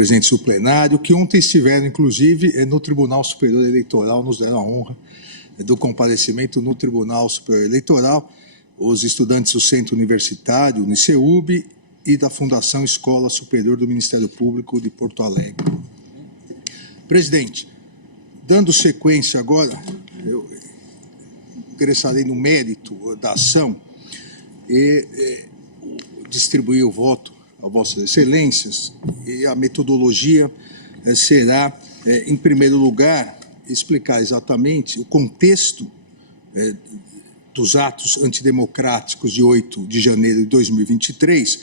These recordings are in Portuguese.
presentes do plenário, que ontem estiveram, inclusive, no Tribunal Superior Eleitoral, nos deram a honra do comparecimento no Tribunal Superior Eleitoral, os estudantes do Centro Universitário, Uniceub, e da Fundação Escola Superior do Ministério Público de Porto Alegre. Presidente, dando sequência agora, eu ingressarei no mérito da ação e distribuir o voto a Vossas Excelências, e a metodologia será, em primeiro lugar, explicar exatamente o contexto dos atos antidemocráticos de 8 de janeiro de 2023,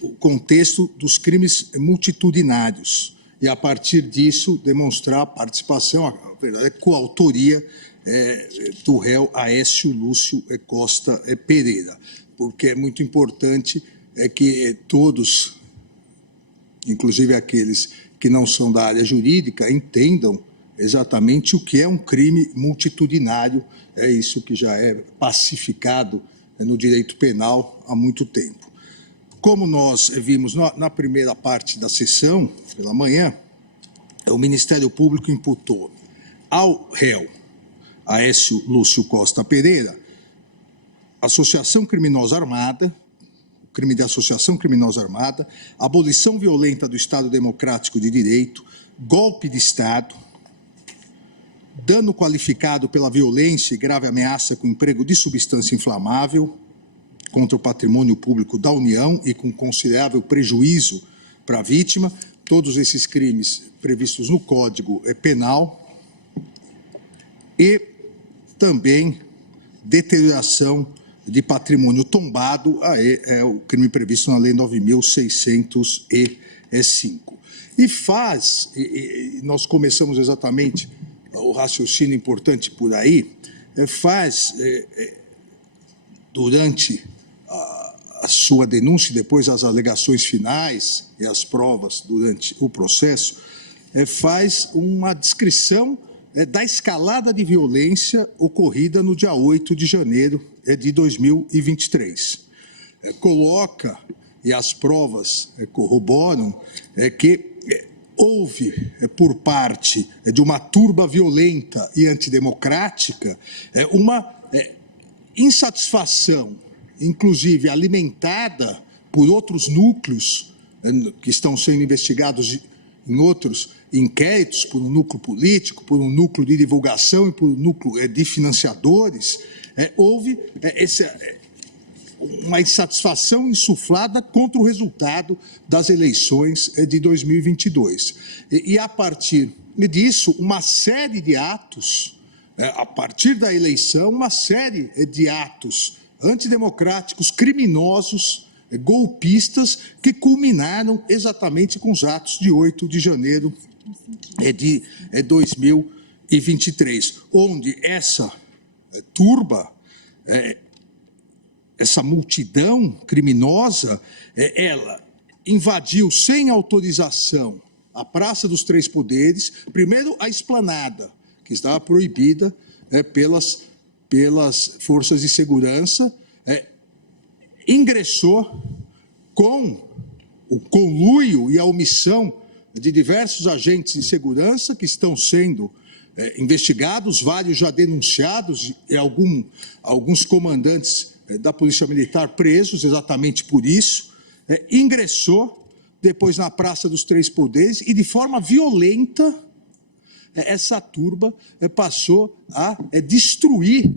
o contexto dos crimes multitudinários, e, a partir disso, demonstrar a participação, a verdade, a coautoria do réu Aécio Lúcio Costa Pereira, porque é muito importante que todos, inclusive aqueles que não são da área jurídica, entendam exatamente o que é um crime multitudinário. É isso que já é pacificado no direito penal há muito tempo. Como nós vimos na primeira parte da sessão, pela manhã, o Ministério Público imputou ao réu Aécio Lúcio Costa Pereira associação criminosa armada, crime de associação criminosa armada, abolição violenta do Estado Democrático de Direito, golpe de Estado, dano qualificado pela violência e grave ameaça com emprego de substância inflamável contra o patrimônio público da União e com considerável prejuízo para a vítima, todos esses crimes previstos no Código Penal, e também deterioração de patrimônio tombado, é o crime previsto na Lei 9.605. E nós começamos exatamente o raciocínio importante por aí, durante a sua denúncia, depois as alegações finais e as provas durante o processo, faz uma descrição da escalada de violência ocorrida no dia 8 de janeiro de 2023. Coloca, e as provas corroboram, que houve, por parte de uma turba violenta e antidemocrática, uma insatisfação, inclusive alimentada por outros núcleos que estão sendo investigados em outros inquéritos, por um núcleo político, por um núcleo de divulgação e por um núcleo de financiadores. Houve uma insatisfação insuflada contra o resultado das eleições de 2022. E a partir disso, uma série de atos, a partir da eleição, uma série de atos antidemocráticos, criminosos, golpistas, que culminaram exatamente com os atos de 8 de janeiro de 2023, onde essa turba, essa multidão criminosa, ela invadiu sem autorização a Praça dos Três Poderes, primeiro a esplanada, que estava proibida pelas forças de segurança, ingressou com o conluio e a omissão de diversos agentes de segurança que estão sendo investigados, vários já denunciados, e alguns comandantes da Polícia Militar presos exatamente por isso, ingressou depois na Praça dos Três Poderes e, de forma violenta, essa turba passou a destruir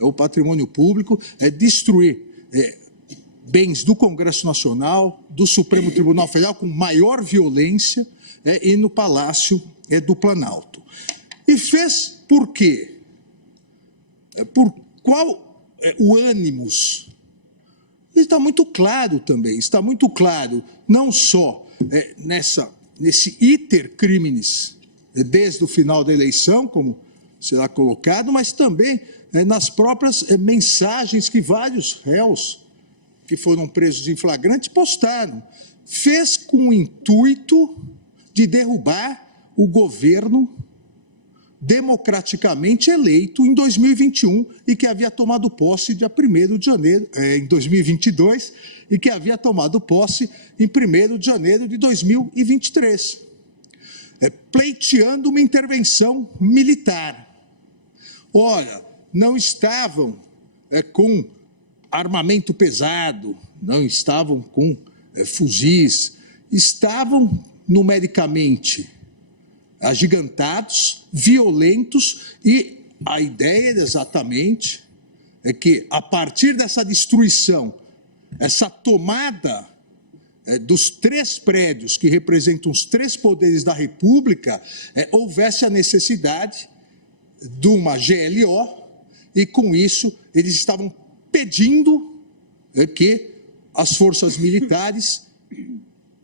o patrimônio público, destruir bens do Congresso Nacional, do Supremo Tribunal Federal, com maior violência, e no Palácio do Planalto. E fez por quê? Por qual o ânimos? Está muito claro também, está muito claro, não só nesse iter criminis, desde o final da eleição, como será colocado, mas também nas próprias mensagens que vários réus que foram presos em flagrante postaram. Fez com o intuito de derrubar o governo democraticamente eleito em 2021 e que havia tomado posse dia 1º de janeiro, em 2022, e que havia tomado posse em 1º de janeiro de 2023, pleiteando uma intervenção militar. Ora, não estavam com armamento pesado, não estavam com fuzis, estavam numericamente agigantados, violentos, e a ideia exatamente é que, a partir dessa destruição, essa tomada dos 3 prédios que representam os 3 poderes da República, houvesse a necessidade de uma GLO, e com isso eles estavam pedindo que as forças militares,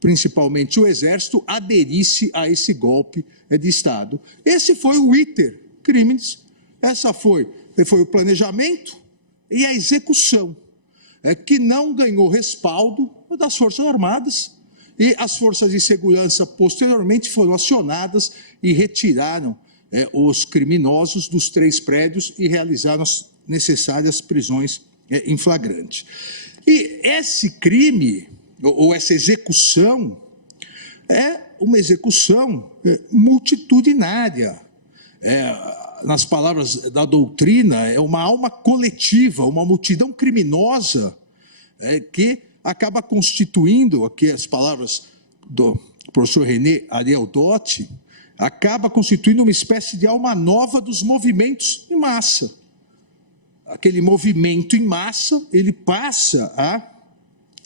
principalmente o Exército, aderisse a esse golpe de Estado. Esse foi o iter criminis, essa foi o planejamento e a execução, que não ganhou respaldo das Forças Armadas, e as forças de segurança posteriormente foram acionadas e retiraram os criminosos dos 3 prédios e realizaram as necessárias prisões em flagrante. E esse crime, ou essa execução, é uma execução multitudinária. Nas palavras da doutrina, é uma alma coletiva, uma multidão criminosa que acaba constituindo, aqui as palavras do professor René Ariel Dotti, acaba constituindo uma espécie de alma nova dos movimentos em massa. Aquele movimento em massa, ele passa a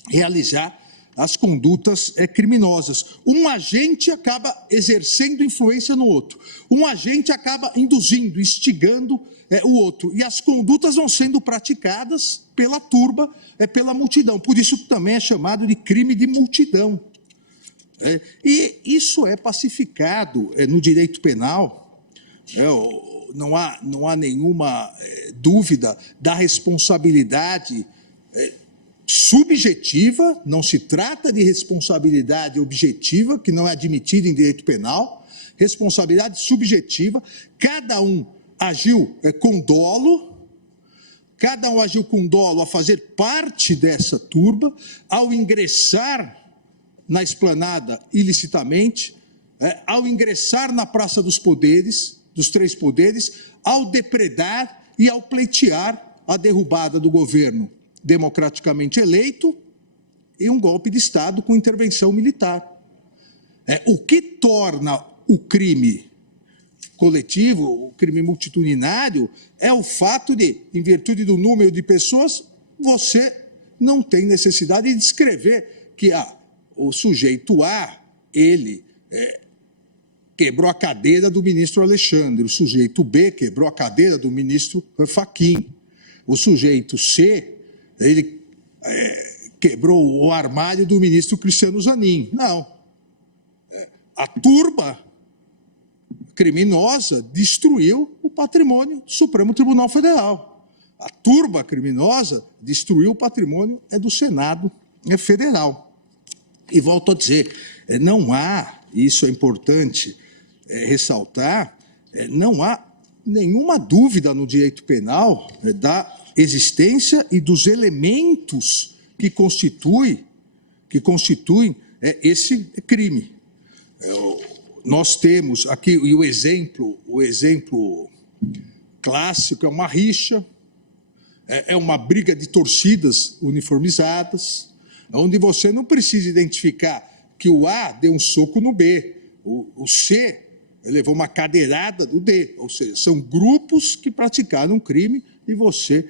realizar as condutas criminosas. Um agente acaba exercendo influência no outro. Um agente acaba induzindo, instigando o outro. E as condutas vão sendo praticadas pela turba, pela multidão. Por isso também é chamado de crime de multidão. E isso é pacificado no direito penal. Não há nenhuma dúvida da responsabilidade subjetiva, não se trata de responsabilidade objetiva, que não é admitida em direito penal, responsabilidade subjetiva, cada um agiu com dolo, a fazer parte dessa turba, ao ingressar na esplanada ilicitamente, ao ingressar na Praça dos Poderes, dos 3 poderes, ao depredar e ao pleitear a derrubada do governo democraticamente eleito e um golpe de Estado com intervenção militar. O que torna o crime coletivo, o crime multitudinário, é o fato de, em virtude do número de pessoas, você não tem necessidade de descrever que o sujeito A, ele quebrou a cadeira do ministro Alexandre, o sujeito B quebrou a cadeira do ministro Fachin, o sujeito C, ele quebrou o armário do ministro Cristiano Zanin. Não. A turba criminosa destruiu o patrimônio do Supremo Tribunal Federal. A turba criminosa destruiu o patrimônio do Senado Federal. E volto a dizer, não há, isso é importante ressaltar, não há nenhuma dúvida no direito penal da existência e dos elementos que constituem esse crime. Nós temos aqui, e o exemplo clássico é uma rixa, é uma briga de torcidas uniformizadas, onde você não precisa identificar que o A deu um soco no B, o C levou uma cadeirada do D, ou seja, são grupos que praticaram um crime e você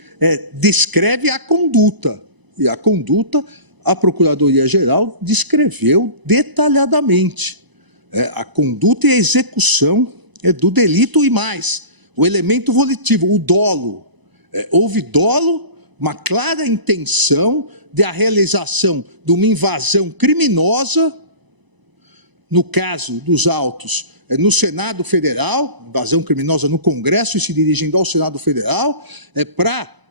descreve a conduta. E a conduta, a Procuradoria-Geral descreveu detalhadamente. A conduta e a execução do delito e mais. O elemento volitivo, o dolo. Houve dolo, uma clara intenção de a realização de uma invasão criminosa, no caso dos autos, no Senado Federal, invasão criminosa no Congresso e se dirigindo ao Senado Federal, para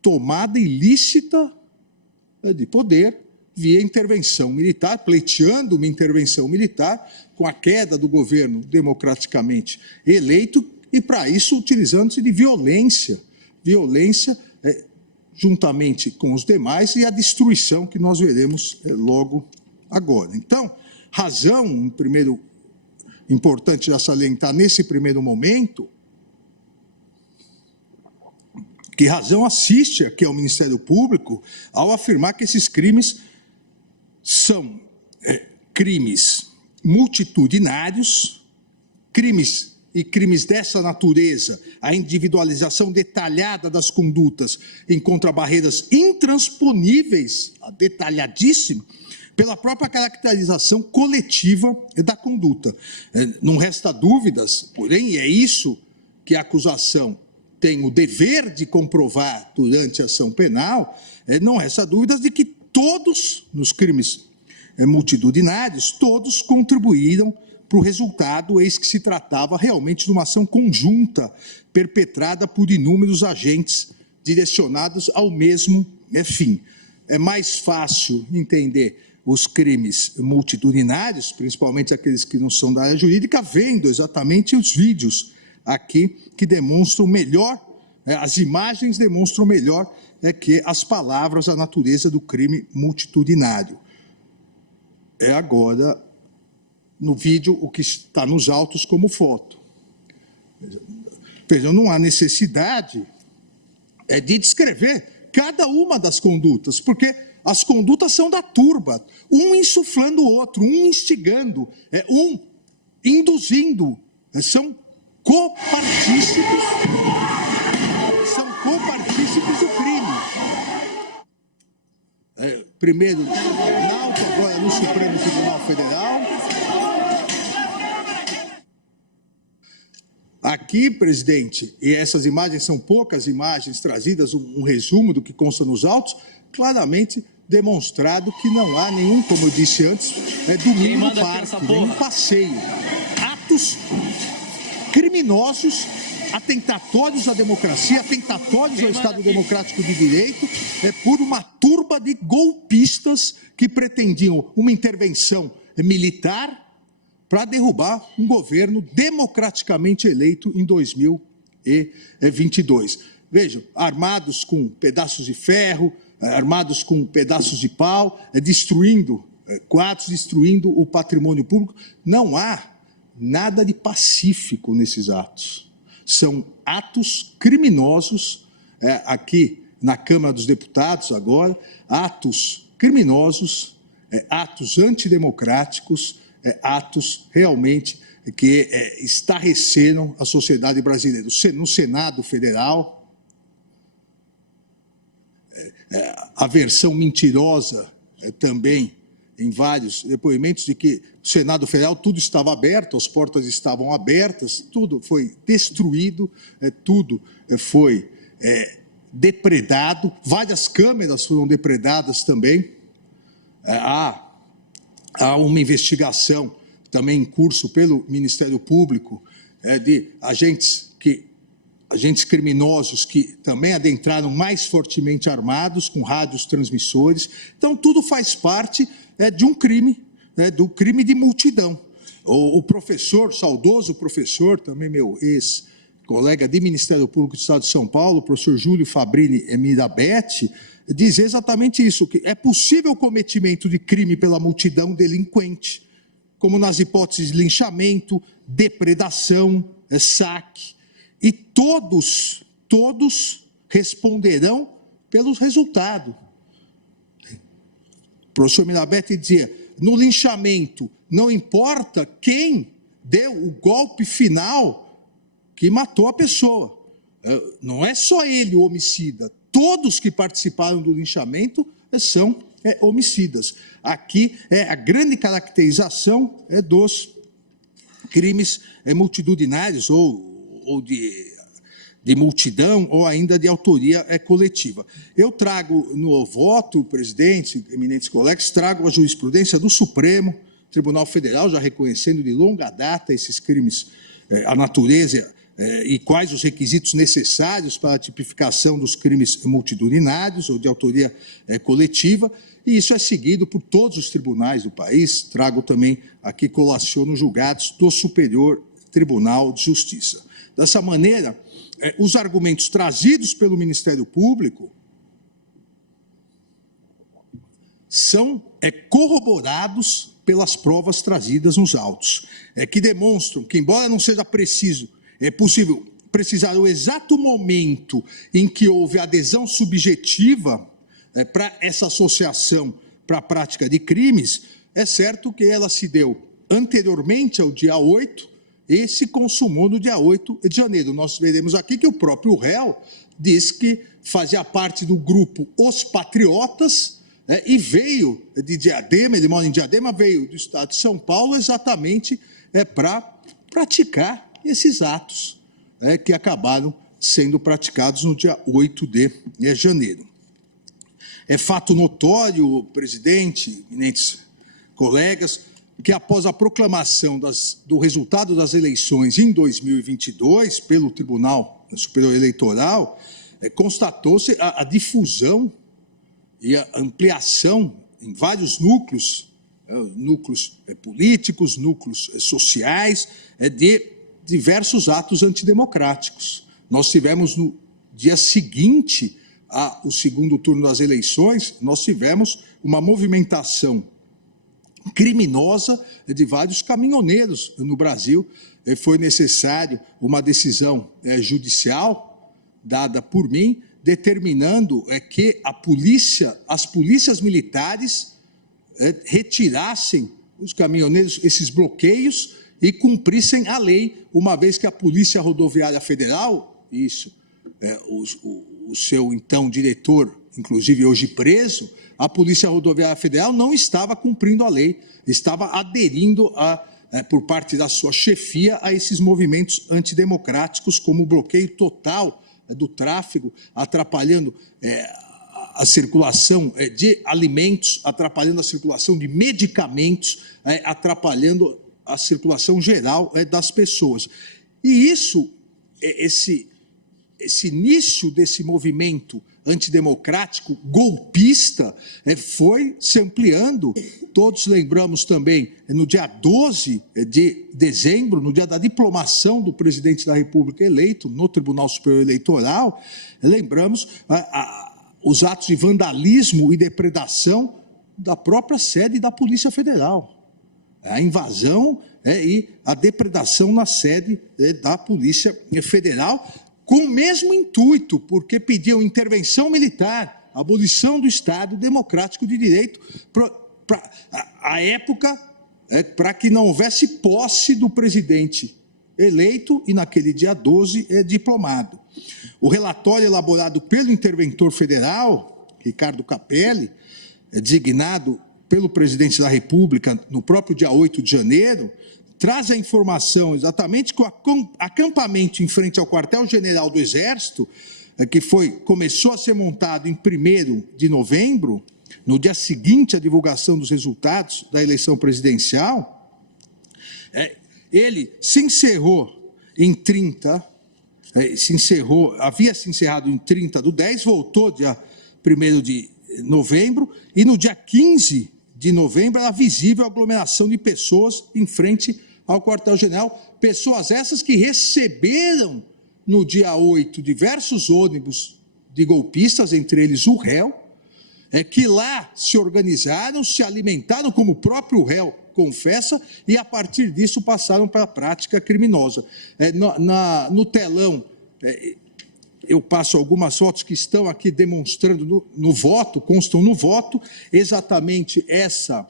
tomada ilícita de poder via intervenção militar, pleiteando uma intervenção militar com a queda do governo democraticamente eleito e, para isso, utilizando-se de violência juntamente com os demais, e a destruição que nós veremos logo agora. Então, razão, primeiro, importante já salientar nesse primeiro momento, que razão assiste aqui ao Ministério Público ao afirmar que esses crimes são crimes multitudinários, crimes dessa natureza, a individualização detalhada das condutas encontra barreiras intransponíveis, detalhadíssimo, pela própria caracterização coletiva da conduta. Não resta dúvidas, porém, e é isso que a acusação tem o dever de comprovar durante a ação penal, não resta dúvidas de que todos, nos crimes multitudinários, todos contribuíram para o resultado, eis que se tratava realmente de uma ação conjunta, perpetrada por inúmeros agentes direcionados ao mesmo fim. É mais fácil entender os crimes multitudinários, principalmente aqueles que não são da área jurídica, vendo exatamente os vídeos aqui que demonstram melhor, as imagens demonstram melhor que as palavras, a natureza do crime multitudinário. Agora, no vídeo, o que está nos autos como foto. Vejam, não há necessidade de descrever cada uma das condutas, porque as condutas são da turba, um insuflando o outro, um instigando, um induzindo, são copartícipes do crime. Primeiro no Tribunal, agora no Supremo Tribunal Federal. Aqui, presidente, e essas imagens são poucas imagens trazidas, um resumo do que consta nos autos, claramente demonstrado que não há nenhum, como eu disse antes, domingo no parque, nenhum passeio. Atos criminosos, atentatórios à democracia, atentatórios ao Estado Democrático de Direito, por uma turba de golpistas que pretendiam uma intervenção militar para derrubar um governo democraticamente eleito em 2022. Vejam, armados com pedaços de ferro, armados com pedaços de pau, destruindo quadros, destruindo o patrimônio público. Não há nada de pacífico nesses atos. São atos criminosos, aqui na Câmara dos Deputados agora, atos criminosos, atos antidemocráticos, atos realmente que estarreceram a sociedade brasileira. No Senado Federal, a versão mentirosa também em vários depoimentos de que o Senado Federal tudo estava aberto, as portas estavam abertas, tudo foi destruído, tudo foi depredado, várias câmeras foram depredadas também. Há uma investigação também em curso pelo Ministério Público de agentes criminosos que também adentraram mais fortemente armados, com rádios transmissores. Então, tudo faz parte de um crime, do crime de multidão. O professor, saudoso professor, também meu ex-colega de Ministério Público do Estado de São Paulo, o professor Júlio Fabrini Mirabete, diz exatamente isso, que é possível o cometimento de crime pela multidão delinquente, como nas hipóteses de linchamento, depredação, saque, e todos responderão pelos resultados. O professor Mirabete dizia, no linchamento, não importa quem deu o golpe final que matou a pessoa. Não é só ele o homicida, todos que participaram do linchamento são homicidas. Aqui a grande caracterização dos crimes multitudinários ou de multidão ou ainda de autoria coletiva. Eu trago no voto, presidente, eminentes colegas, trago a jurisprudência do Supremo Tribunal Federal, já reconhecendo de longa data esses crimes, a natureza e quais os requisitos necessários para a tipificação dos crimes multitudinários ou de autoria coletiva, e isso é seguido por todos os tribunais do país. Trago também aqui, colaciono julgados do Superior Tribunal de Justiça. Dessa maneira, os argumentos trazidos pelo Ministério Público são corroborados pelas provas trazidas nos autos, que demonstram que, embora não seja possível precisar o exato momento em que houve adesão subjetiva para essa associação para a prática de crimes, é certo que ela se deu anteriormente ao dia 8 e se consumou no dia 8 de janeiro. Nós veremos aqui que o próprio réu diz que fazia parte do grupo Os Patriotas e veio de Diadema, ele mora em Diadema, veio do estado de São Paulo exatamente para praticar esses atos que acabaram sendo praticados no dia 8 de janeiro. É fato notório, presidente, eminentes colegas, que após a proclamação do resultado das eleições em 2022 pelo Tribunal Superior Eleitoral, constatou-se a difusão e a ampliação em vários núcleos políticos, núcleos sociais, de diversos atos antidemocráticos. Nós tivemos no dia seguinte ao segundo turno das eleições, nós tivemos uma movimentação criminosa de vários caminhoneiros no Brasil. Foi necessário uma decisão judicial dada por mim, determinando que as polícias militares retirassem os caminhoneiros, esses bloqueios, e cumprissem a lei, uma vez que a Polícia Rodoviária Federal, o seu então diretor, inclusive hoje preso, a Polícia Rodoviária Federal não estava cumprindo a lei, estava aderindo por parte da sua chefia a esses movimentos antidemocráticos, como o bloqueio total do tráfego, atrapalhando a circulação de alimentos, atrapalhando a circulação de medicamentos, atrapalhando a circulação geral das pessoas. E esse início desse movimento antidemocrático, golpista, foi se ampliando. Todos lembramos também, no dia 12 de dezembro, no dia da diplomação do presidente da República eleito no Tribunal Superior Eleitoral, lembramos os atos de vandalismo e depredação da própria sede da Polícia Federal. A invasão e a depredação na sede da Polícia Federal, com o mesmo intuito, porque pediam intervenção militar, abolição do Estado Democrático de Direito, à época, para que não houvesse posse do presidente eleito e, naquele dia 12, diplomado. O relatório elaborado pelo interventor federal, Ricardo Capelli, designado pelo presidente da República no próprio dia 8 de janeiro, traz a informação exatamente que o acampamento em frente ao quartel-general do Exército, que começou a ser montado em 1º de novembro, no dia seguinte à divulgação dos resultados da eleição presidencial, ele se encerrou em 30, havia se encerrado em 30/10, voltou dia 1º de novembro, e no dia 15 de novembro era visível a aglomeração de pessoas em frente ao quartel-general, pessoas essas que receberam no dia 8 diversos ônibus de golpistas, entre eles o réu, que lá se organizaram, se alimentaram, como o próprio réu confessa, e a partir disso passaram para a prática criminosa. No telão, eu passo algumas fotos que estão aqui demonstrando no voto, constam no voto, exatamente essa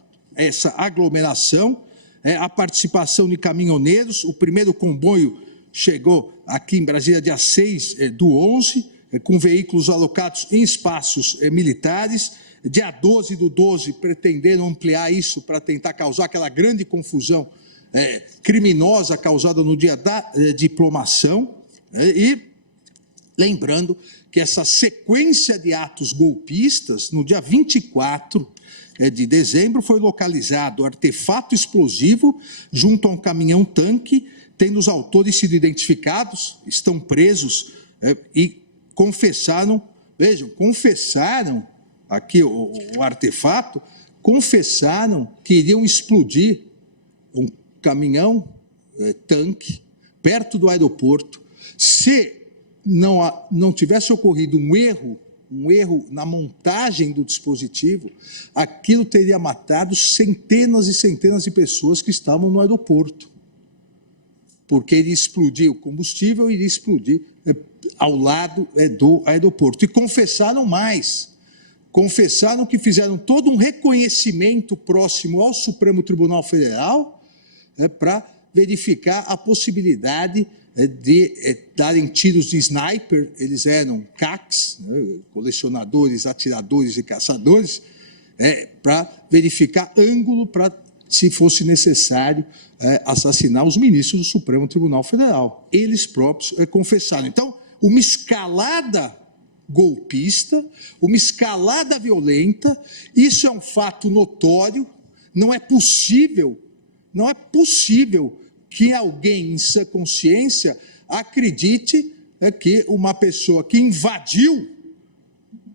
aglomeração, a participação de caminhoneiros. O primeiro comboio chegou aqui em Brasília dia 6/11, com veículos alocados em espaços militares. Dia 12/12 pretenderam ampliar isso para tentar causar aquela grande confusão criminosa causada no dia da diplomação, e lembrando que essa sequência de atos golpistas, no dia 24 de dezembro, foi localizado artefato explosivo junto a um caminhão-tanque, tendo os autores sido identificados, estão presos e confessaram, vejam, confessaram aqui o artefato, confessaram que iriam explodir um caminhão-tanque perto do aeroporto. Se não tivesse ocorrido um erro um erro na montagem do dispositivo, aquilo teria matado centenas e centenas de pessoas que estavam no aeroporto. Porque iria explodir o combustível e iria explodir ao lado do aeroporto. E confessaram mais. Confessaram que fizeram todo um reconhecimento próximo ao Supremo Tribunal Federal para verificar a possibilidade de darem tiros de sniper. Eles eram CACs, colecionadores, atiradores e caçadores, para verificar ângulo para, se fosse necessário, assassinar os ministros do Supremo Tribunal Federal. Eles próprios confessaram. Então, uma escalada golpista, uma escalada violenta, isso é um fato notório, não é possível que alguém em sua consciência acredite que uma pessoa que invadiu,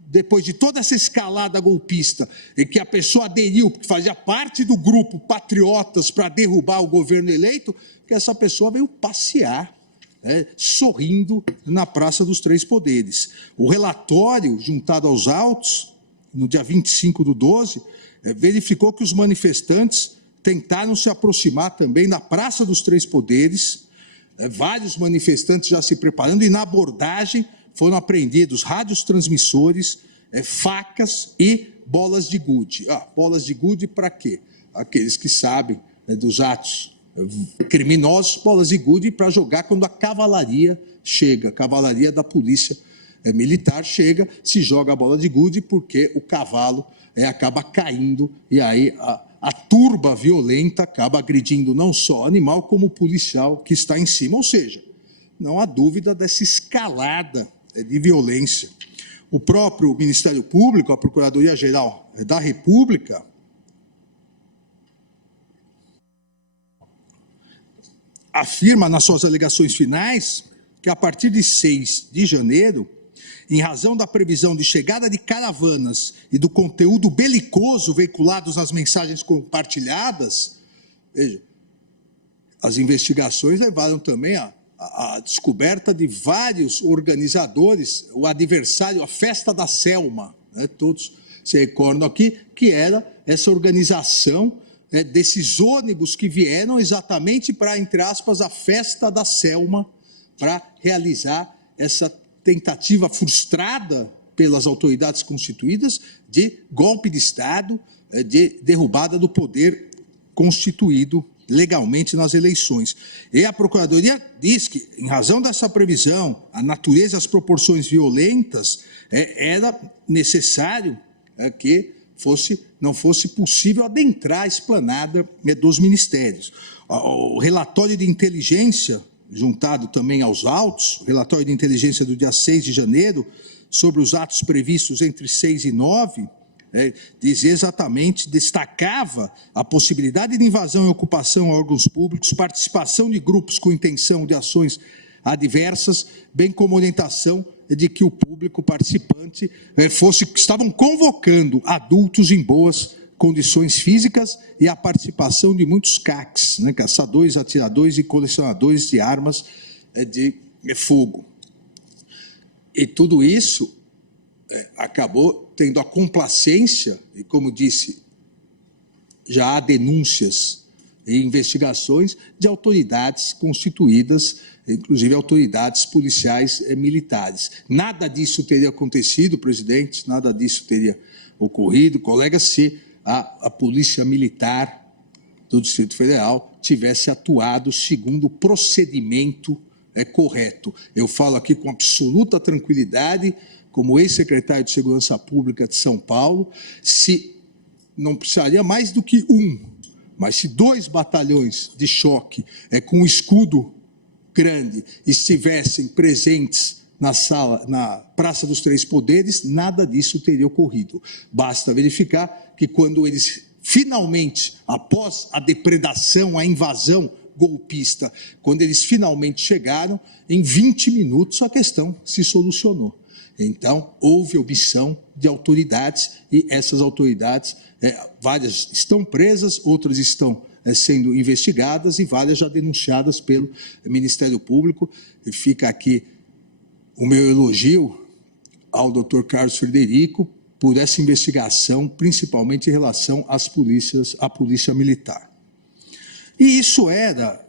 depois de toda essa escalada golpista, e que a pessoa aderiu, porque fazia parte do grupo Patriotas para derrubar o governo eleito, que essa pessoa veio passear, sorrindo na Praça dos Três Poderes. O relatório, juntado aos autos, no dia 25/12, verificou que os manifestantes tentaram se aproximar também da Praça dos Três Poderes, vários manifestantes já se preparando, e na abordagem foram apreendidos rádios transmissores, facas e bolas de gude. Bolas de gude para quê? Aqueles que sabem dos atos criminosos, bolas de gude para jogar quando a cavalaria chega, a cavalaria da polícia militar chega, se joga a bola de gude porque o cavalo acaba caindo e aí a turba violenta acaba agredindo não só o animal, como o policial que está em cima. Ou seja, não há dúvida dessa escalada de violência. O próprio Ministério Público, a Procuradoria-Geral da República, afirma nas suas alegações finais que a partir de 6 de janeiro, em razão da previsão de chegada de caravanas e do conteúdo belicoso veiculados nas mensagens compartilhadas, veja, as investigações levaram também a descoberta de vários organizadores, o adversário, a Festa da Selma, todos se recordam aqui, que era essa organização desses ônibus que vieram exatamente para, entre aspas, a Festa da Selma, para realizar essa tentativa frustrada pelas autoridades constituídas de golpe de Estado, de derrubada do poder constituído legalmente nas eleições. E a Procuradoria diz que, em razão dessa previsão, a natureza e as proporções violentas, era necessário que não fosse possível adentrar a esplanada dos ministérios. O relatório de inteligência, juntado também aos autos, o relatório de inteligência do dia 6 de janeiro, sobre os atos previstos entre 6 e 9, dizia exatamente, destacava a possibilidade de invasão e ocupação a órgãos públicos, participação de grupos com intenção de ações adversas, bem como orientação de que o público participante estavam convocando adultos em boas condições físicas e a participação de muitos CACs, caçadores, atiradores e colecionadores de armas de fogo. E tudo isso acabou tendo a complacência, e como disse, já há denúncias e investigações de autoridades constituídas, inclusive autoridades policiais militares. Nada disso teria acontecido, presidente, nada disso teria ocorrido, colega, se a Polícia Militar do Distrito Federal tivesse atuado segundo o procedimento correto. Eu falo aqui com absoluta tranquilidade, como ex-secretário de Segurança Pública de São Paulo, se não precisaria mais do que mas se 2 batalhões de choque com escudo grande estivessem presentes na Praça dos Três Poderes, nada disso teria ocorrido. Basta verificar que quando eles finalmente, após a depredação, a invasão golpista, quando eles finalmente chegaram, em 20 minutos a questão se solucionou. Então, houve omissão de autoridades e essas autoridades, várias estão presas, outras estão sendo investigadas e várias já denunciadas pelo Ministério Público. Fica aqui o meu elogio ao Dr. Carlos Frederico por essa investigação, principalmente em relação à Polícia Militar. E isso era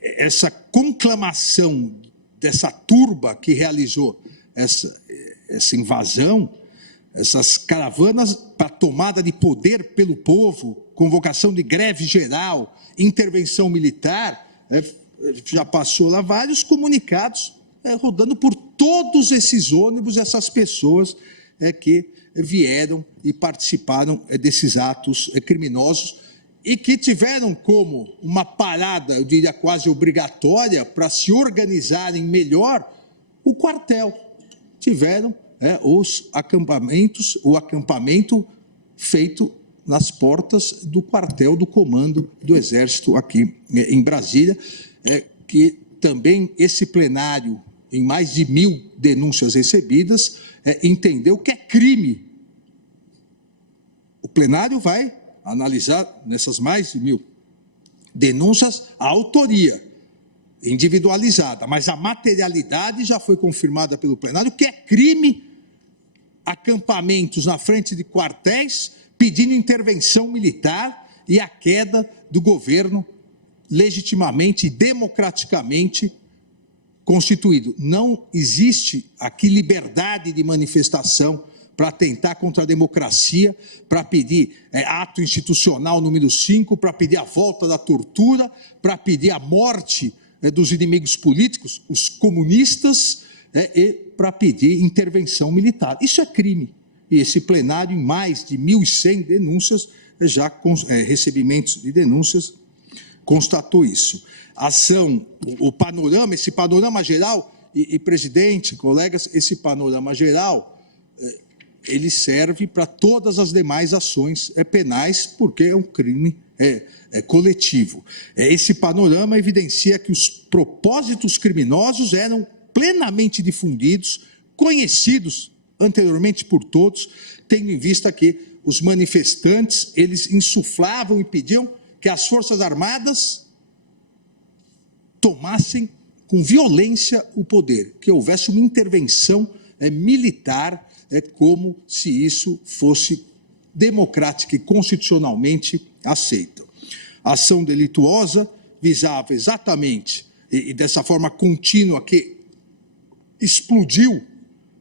essa conclamação dessa turba que realizou essa invasão, essas caravanas para tomada de poder pelo povo, convocação de greve geral, intervenção militar, já passou lá vários comunicados rodando por todos esses ônibus, essas pessoas que vieram e participaram desses atos criminosos e que tiveram como uma parada, eu diria quase obrigatória, para se organizarem melhor, o quartel. Tiveram os acampamentos, o acampamento feito nas portas do quartel do Comando do Exército aqui em Brasília, que também esse plenário, em mais de 1.000 denúncias recebidas, entendeu que é crime. O plenário vai analisar nessas mais de 1.000 denúncias a autoria individualizada, mas a materialidade já foi confirmada pelo plenário que é crime acampamentos na frente de quartéis pedindo intervenção militar e a queda do governo legitimamente e democraticamente constituído. Não existe aqui liberdade de manifestação para atentar contra a democracia, para pedir ato institucional número 5, para pedir a volta da tortura, para pedir a morte dos inimigos políticos, os comunistas, e para pedir intervenção militar. Isso é crime. E esse plenário, em mais de 1.100 denúncias, recebimentos de denúncias, constatou isso. Ação, esse panorama geral, e presidente, colegas, esse panorama geral, ele serve para todas as demais ações penais, porque é um crime coletivo. Esse panorama evidencia que os propósitos criminosos eram plenamente difundidos, conhecidos anteriormente por todos, tendo em vista que os manifestantes, eles insuflavam e pediam que as Forças Armadas tomassem com violência o poder, que houvesse uma intervenção militar, como se isso fosse democrática e constitucionalmente aceita. A ação delituosa visava exatamente, e dessa forma contínua que explodiu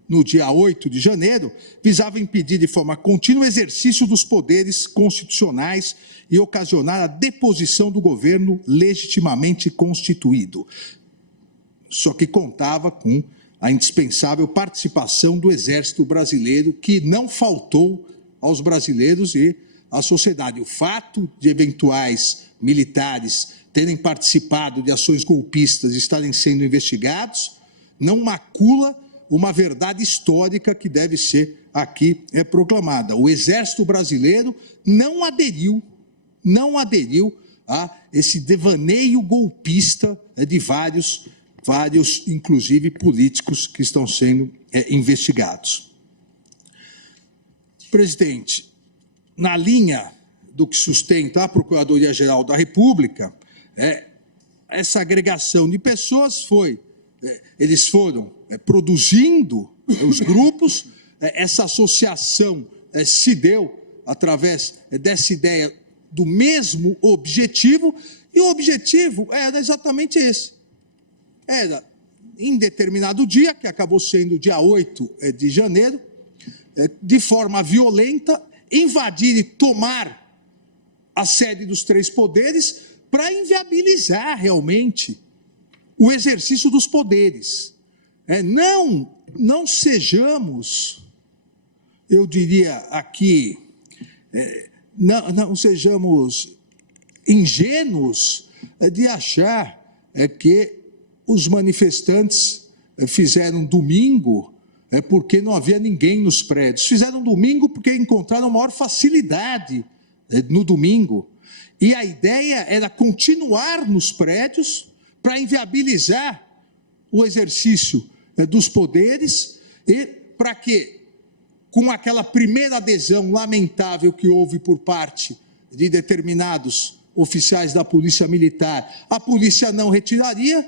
no dia 8 de janeiro, visava impedir de forma contínua o exercício dos poderes constitucionais e ocasionar a deposição do governo legitimamente constituído. Só que contava com a indispensável participação do Exército Brasileiro, que não faltou aos brasileiros e à sociedade. O fato de eventuais militares terem participado de ações golpistas e estarem sendo investigados não macula uma verdade histórica que deve ser aqui proclamada. O Exército Brasileiro não aderiu a esse devaneio golpista de vários, inclusive, políticos que estão sendo investigados. Presidente, na linha do que sustenta a Procuradoria-Geral da República, essa agregação de pessoas eles foram produzindo os grupos, essa associação se deu através dessa ideia do mesmo objetivo, e o objetivo era exatamente esse. Era, em determinado dia, que acabou sendo o dia 8 de janeiro, de forma violenta, invadir e tomar a sede dos três poderes para inviabilizar realmente o exercício dos poderes. Não sejamos, eu diria aqui, não sejamos ingênuos de achar que os manifestantes fizeram domingo porque não havia ninguém nos prédios. Fizeram domingo porque encontraram maior facilidade no domingo. E a ideia era continuar nos prédios para inviabilizar o exercício dos poderes e para que, com aquela primeira adesão lamentável que houve por parte de determinados oficiais da Polícia Militar, a polícia não retiraria,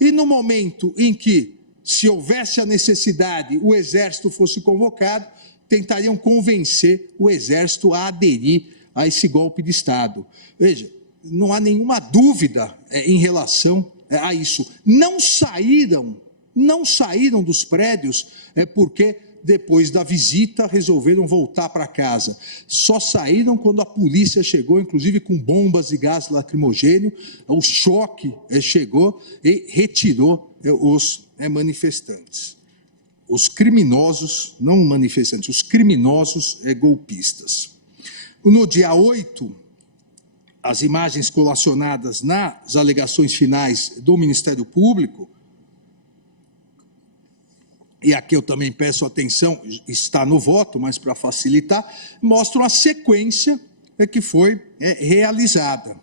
e no momento em que se houvesse a necessidade, o Exército fosse convocado, tentariam convencer o Exército a aderir a esse golpe de Estado. Veja, não há nenhuma dúvida em relação a isso. Não saíram dos prédios porque depois da visita resolveram voltar para casa. Só saíram quando a polícia chegou, inclusive com bombas e gás lacrimogênio, o choque chegou e retirou os manifestantes. Os criminosos, não manifestantes, os criminosos golpistas. No dia 8, as imagens colacionadas nas alegações finais do Ministério Público, e aqui eu também peço atenção, está no voto, mas para facilitar, mostram a sequência que foi realizada.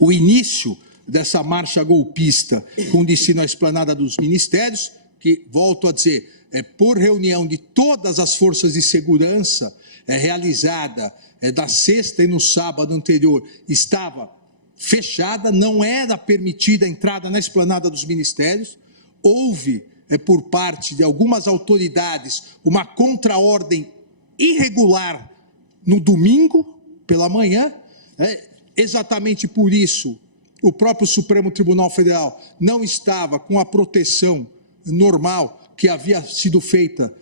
O início dessa marcha golpista com destino à esplanada dos ministérios, que, volto a dizer, por reunião de todas as forças de segurança, realizada da sexta e no sábado anterior, estava fechada, não era permitida a entrada na esplanada dos ministérios. Houve, por parte de algumas autoridades, uma contraordem irregular no domingo pela manhã. Exatamente por isso, o próprio Supremo Tribunal Federal não estava com a proteção normal que havia sido feita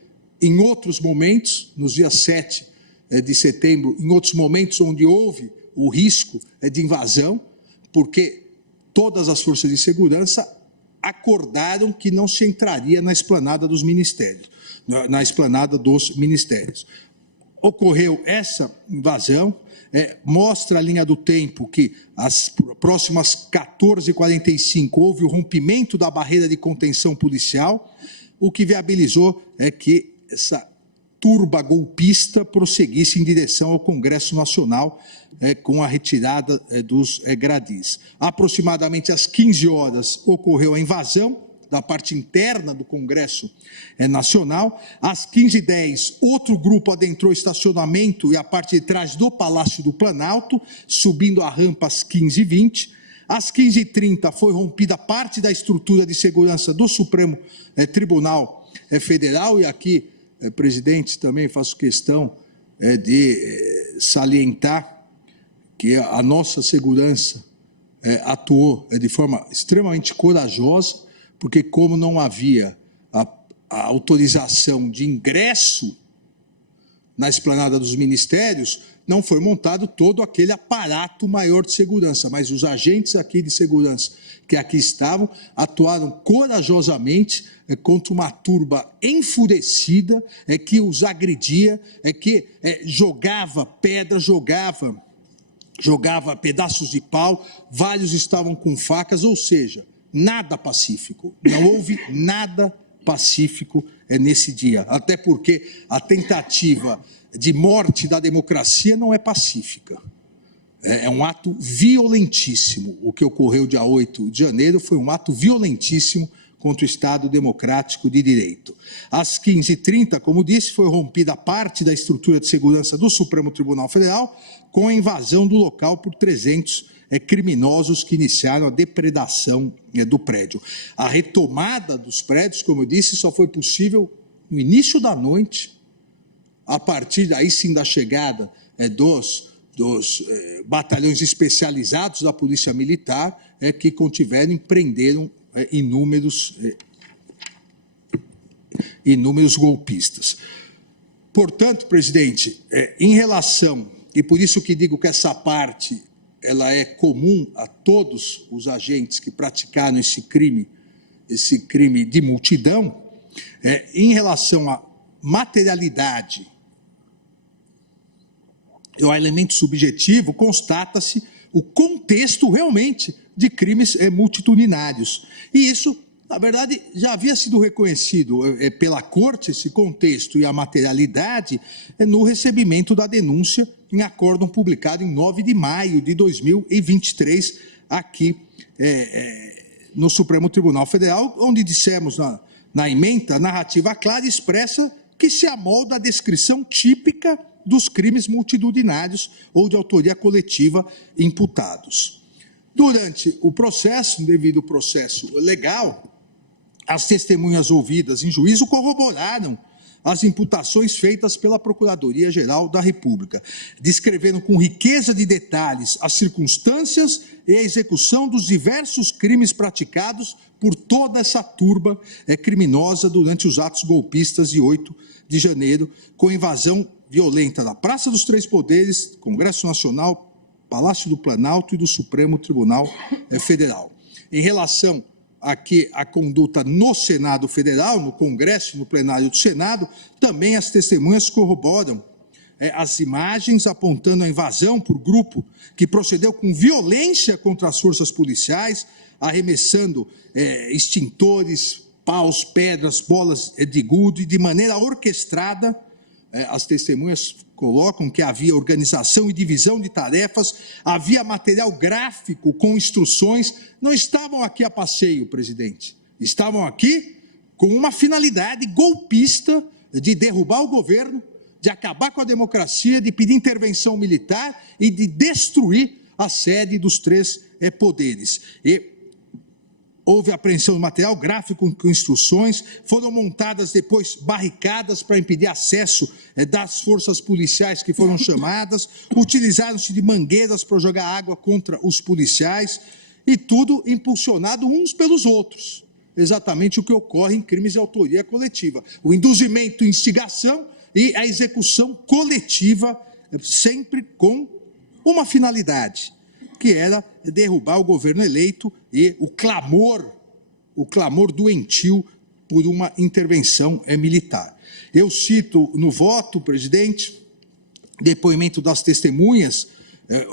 em outros momentos, nos dias 7 de setembro, em outros momentos onde houve o risco de invasão, porque todas as forças de segurança acordaram que não se entraria na esplanada dos ministérios, Ocorreu essa invasão, mostra a linha do tempo que às próximas 14h45 houve o rompimento da barreira de contenção policial, o que viabilizou que essa turba golpista prosseguisse em direção ao Congresso Nacional com a retirada dos gradis. Aproximadamente às 15 horas ocorreu a invasão da parte interna do Congresso Nacional. Às 15h10, outro grupo adentrou o estacionamento e a parte de trás do Palácio do Planalto, subindo a rampa às 15h20. Às 15h30 foi rompida parte da estrutura de segurança do Supremo Tribunal Federal, e aqui, presidente, também faço questão de salientar que a nossa segurança atuou de forma extremamente corajosa, porque como não havia a autorização de ingresso na esplanada dos ministérios, não foi montado todo aquele aparato maior de segurança, mas os agentes aqui de segurança que aqui estavam atuaram corajosamente contra uma turba enfurecida que os agredia, que jogava pedra, jogava pedaços de pau, vários estavam com facas, ou seja, nada pacífico, não houve nada pacífico nesse dia, até porque a tentativa de morte da democracia não é pacífica, é um ato violentíssimo. O que ocorreu dia 8 de janeiro foi um ato violentíssimo contra o Estado Democrático de Direito. Às 15h30, como disse, foi rompida parte da estrutura de segurança do Supremo Tribunal Federal com a invasão do local por 300 criminosos que iniciaram a depredação do prédio. A retomada dos prédios, como eu disse, só foi possível no início da noite, a partir daí sim da chegada dos batalhões especializados da Polícia Militar, que contiveram e prenderam inúmeros golpistas. Portanto, presidente, em relação, e por isso que digo que essa parte ela é comum a todos os agentes que praticaram esse crime de multidão, em relação à materialidade e ao elemento subjetivo, constata-se o contexto realmente de crimes multitudinários. E isso, na verdade, já havia sido reconhecido pela Corte, esse contexto e a materialidade, no recebimento da denúncia em acórdão publicado em 9 de maio de 2023, aqui no Supremo Tribunal Federal, onde dissemos na ementa, a narrativa clara expressa que se amolda a descrição típica dos crimes multitudinários ou de autoria coletiva imputados. Durante o processo, devido ao processo legal, As testemunhas ouvidas em juízo corroboraram as imputações feitas pela Procuradoria-Geral da República, descrevendo com riqueza de detalhes as circunstâncias e a execução dos diversos crimes praticados por toda essa turba criminosa durante os atos golpistas de 8 de janeiro, com invasão violenta da Praça dos Três Poderes, Congresso Nacional, Palácio do Planalto e do Supremo Tribunal Federal. Em relação aqui a conduta no Senado Federal, no Congresso e no plenário do Senado, também as testemunhas corroboram as imagens apontando a invasão por grupo que procedeu com violência contra as forças policiais, arremessando extintores, paus, pedras, bolas de gude, de maneira orquestrada. As testemunhas colocam que havia organização e divisão de tarefas, havia material gráfico com instruções. Não estavam aqui a passeio, presidente. Estavam aqui com uma finalidade golpista de derrubar o governo, de acabar com a democracia, de pedir intervenção militar e de destruir a sede dos três poderes. E houve apreensão de material gráfico com instruções, foram montadas depois barricadas para impedir acesso das forças policiais que foram chamadas, utilizaram-se de mangueiras para jogar água contra os policiais, e tudo impulsionado uns pelos outros. Exatamente o que ocorre em crimes de autoria coletiva. O induzimento e instigação e a execução coletiva, sempre com uma finalidade, que era derrubar o governo eleito e o clamor doentio por uma intervenção militar. Eu cito no voto, presidente, depoimento das testemunhas,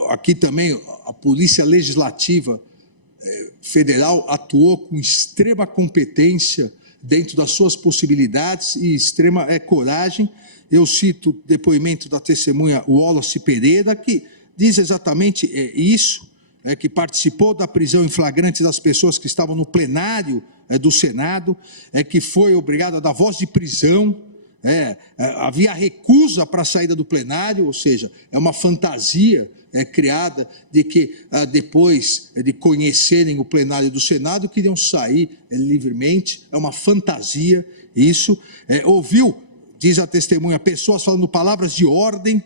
aqui também a Polícia Legislativa Federal atuou com extrema competência dentro das suas possibilidades e extrema coragem. Eu cito depoimento da testemunha Wallace Pereira, que diz exatamente isso, que participou da prisão em flagrante das pessoas que estavam no plenário do Senado, que foi obrigado a dar voz de prisão, havia recusa para a saída do plenário, ou seja, é uma fantasia criada de que depois de conhecerem o plenário do Senado, queriam sair livremente, é uma fantasia isso. Ouviu, diz a testemunha, pessoas falando palavras de ordem,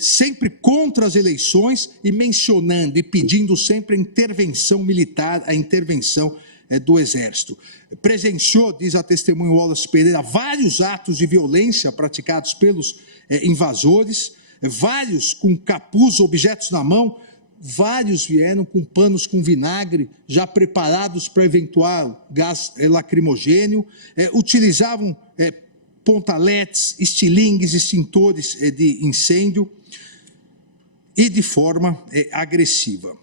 sempre contra as eleições e mencionando e pedindo sempre a intervenção militar, a intervenção do Exército. Presenciou, diz a testemunha Wallace Pereira, vários atos de violência praticados pelos invasores, vários com capuz, objetos na mão, vários vieram com panos com vinagre, já preparados para eventual gás lacrimogênio, utilizavam pontaletes, estilingues, extintores de incêndio e de forma agressiva.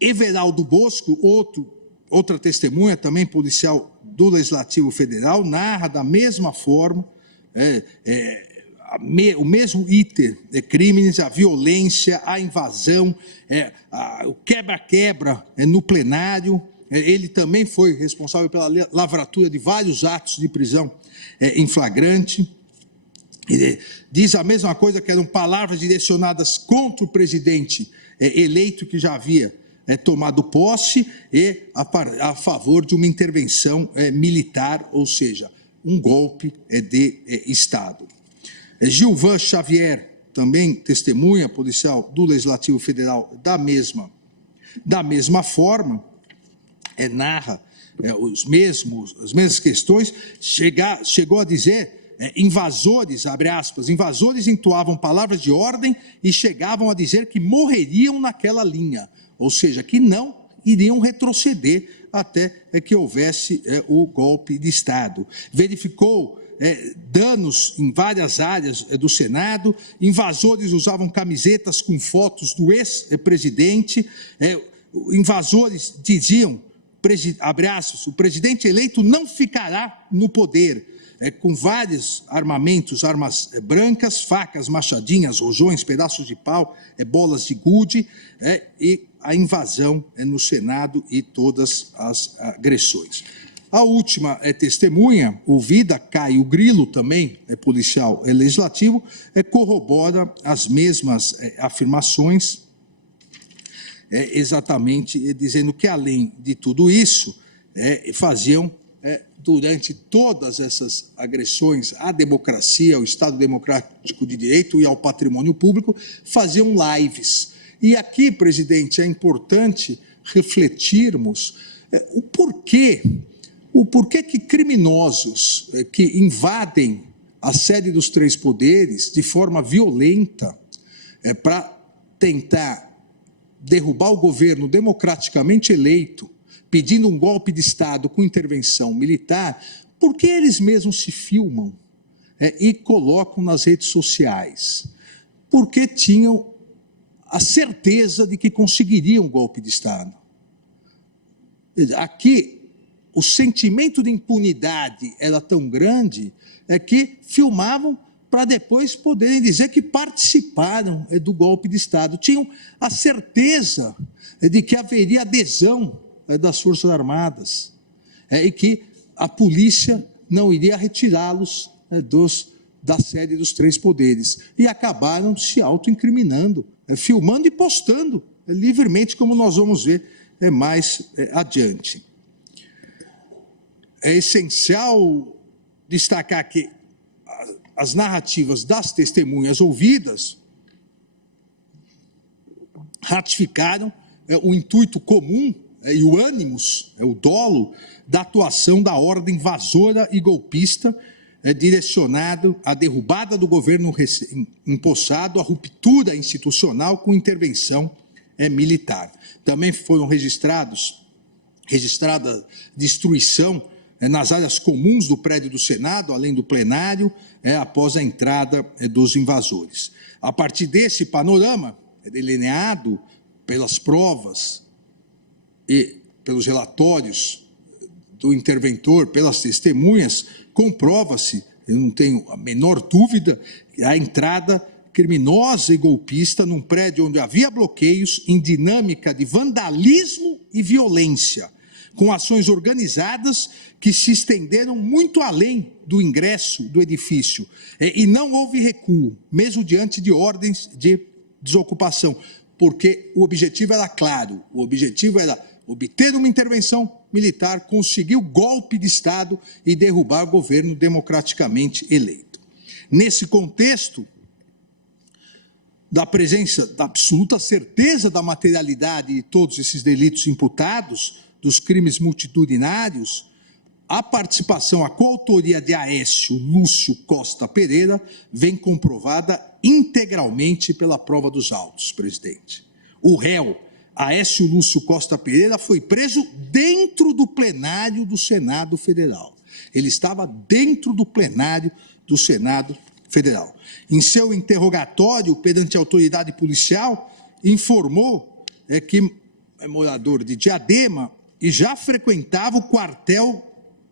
Everaldo Bosco, outra testemunha, também policial do Legislativo Federal, narra da mesma forma o mesmo iter de crimes, a violência, a invasão, o quebra-quebra no plenário. Ele também foi responsável pela lavratura de vários atos de prisão em flagrante. Ele diz a mesma coisa, que eram palavras direcionadas contra o presidente eleito que já havia tomado posse e a favor de uma intervenção militar, ou seja, um golpe de Estado. Gilvan Xavier, também testemunha policial do Legislativo Federal, da mesma forma, narra as mesmas questões, chegou a dizer, invasores, abre aspas, invasores entoavam palavras de ordem e chegavam a dizer que morreriam naquela linha, ou seja, que não iriam retroceder até que houvesse o golpe de Estado. Verificou danos em várias áreas do Senado, invasores usavam camisetas com fotos do ex-presidente, invasores diziam, abre aspas, o presidente eleito não ficará no poder, com vários armamentos, armas brancas, facas, machadinhas, rojões, pedaços de pau, bolas de gude, e a invasão no Senado e todas as agressões. A última testemunha, ouvida, Caio Grilo, também policial legislativo, corrobora as mesmas afirmações, exatamente dizendo que, além de tudo isso, faziam, durante todas essas agressões à democracia, ao Estado Democrático de Direito e ao patrimônio público, faziam lives. E aqui, presidente, é importante refletirmos o porquê que criminosos que invadem a sede dos três poderes de forma violenta para tentar derrubar o governo democraticamente eleito, pedindo um golpe de Estado com intervenção militar, por que eles mesmos se filmam e colocam nas redes sociais? Porque tinham a certeza de que conseguiriam um golpe de Estado. Aqui, o sentimento de impunidade era tão grande que filmavam para depois poderem dizer que participaram do golpe de Estado. Tinham a certeza de que haveria adesão das Forças Armadas e que a polícia não iria retirá-los da sede dos três poderes. E acabaram se autoincriminando, filmando e postando livremente, como nós vamos ver mais adiante. É essencial destacar que as narrativas das testemunhas ouvidas ratificaram o intuito comum e o ânimos, o dolo da atuação da ordem invasora e golpista direcionado à derrubada do governo empossado, à ruptura institucional com intervenção militar. Também foram registrada destruição nas áreas comuns do prédio do Senado, além do plenário, após a entrada dos invasores. A partir desse panorama, delineado pelas provas e pelos relatórios do interventor, pelas testemunhas, comprova-se, eu não tenho a menor dúvida, a entrada criminosa e golpista num prédio onde havia bloqueios em dinâmica de vandalismo e violência, com ações organizadas que se estenderam muito além do ingresso do edifício. E não houve recuo, mesmo diante de ordens de desocupação, porque o objetivo era claro, o objetivo era obter uma intervenção militar, conseguir o golpe de Estado e derrubar o governo democraticamente eleito. Nesse contexto, da presença, da absoluta certeza da materialidade de todos esses delitos imputados, dos crimes multitudinários, a participação, a coautoria de Aécio Lúcio Costa Pereira vem comprovada integralmente pela prova dos autos, presidente. O réu, Aécio Lúcio Costa Pereira, foi preso dentro do plenário do Senado Federal. Ele estava dentro do plenário do Senado Federal. Em seu interrogatório perante a autoridade policial, informou que é morador de Diadema e já frequentava o quartel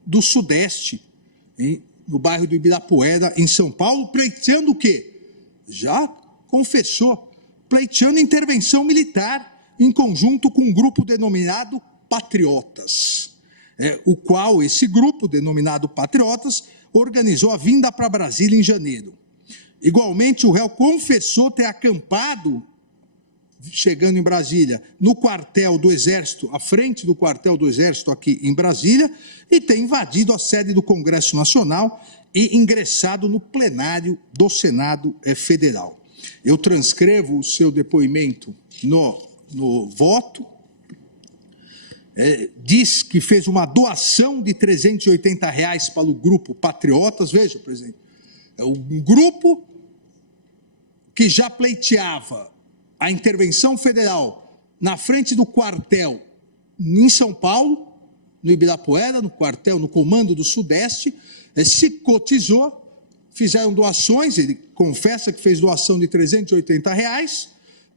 do Sudeste, no bairro do Ibirapuera, em São Paulo, pleiteando o quê? Já confessou, pleiteando intervenção militar em conjunto com um grupo denominado Patriotas, o qual esse grupo, denominado Patriotas, organizou a vinda para Brasília em janeiro. Igualmente, o réu confessou ter acampado, chegando em Brasília, no quartel do Exército, à frente do quartel do Exército aqui em Brasília, e ter invadido a sede do Congresso Nacional e ingressado no plenário do Senado Federal. Eu transcrevo o seu depoimento no voto. Diz que fez uma doação de R$380 para o grupo Patriotas. Veja, presidente, é um grupo que já pleiteava a intervenção federal na frente do quartel em São Paulo, no Ibirapuera, no quartel, no comando do Sudeste, se cotizou, fizeram doações, ele confessa que fez doação de R$380,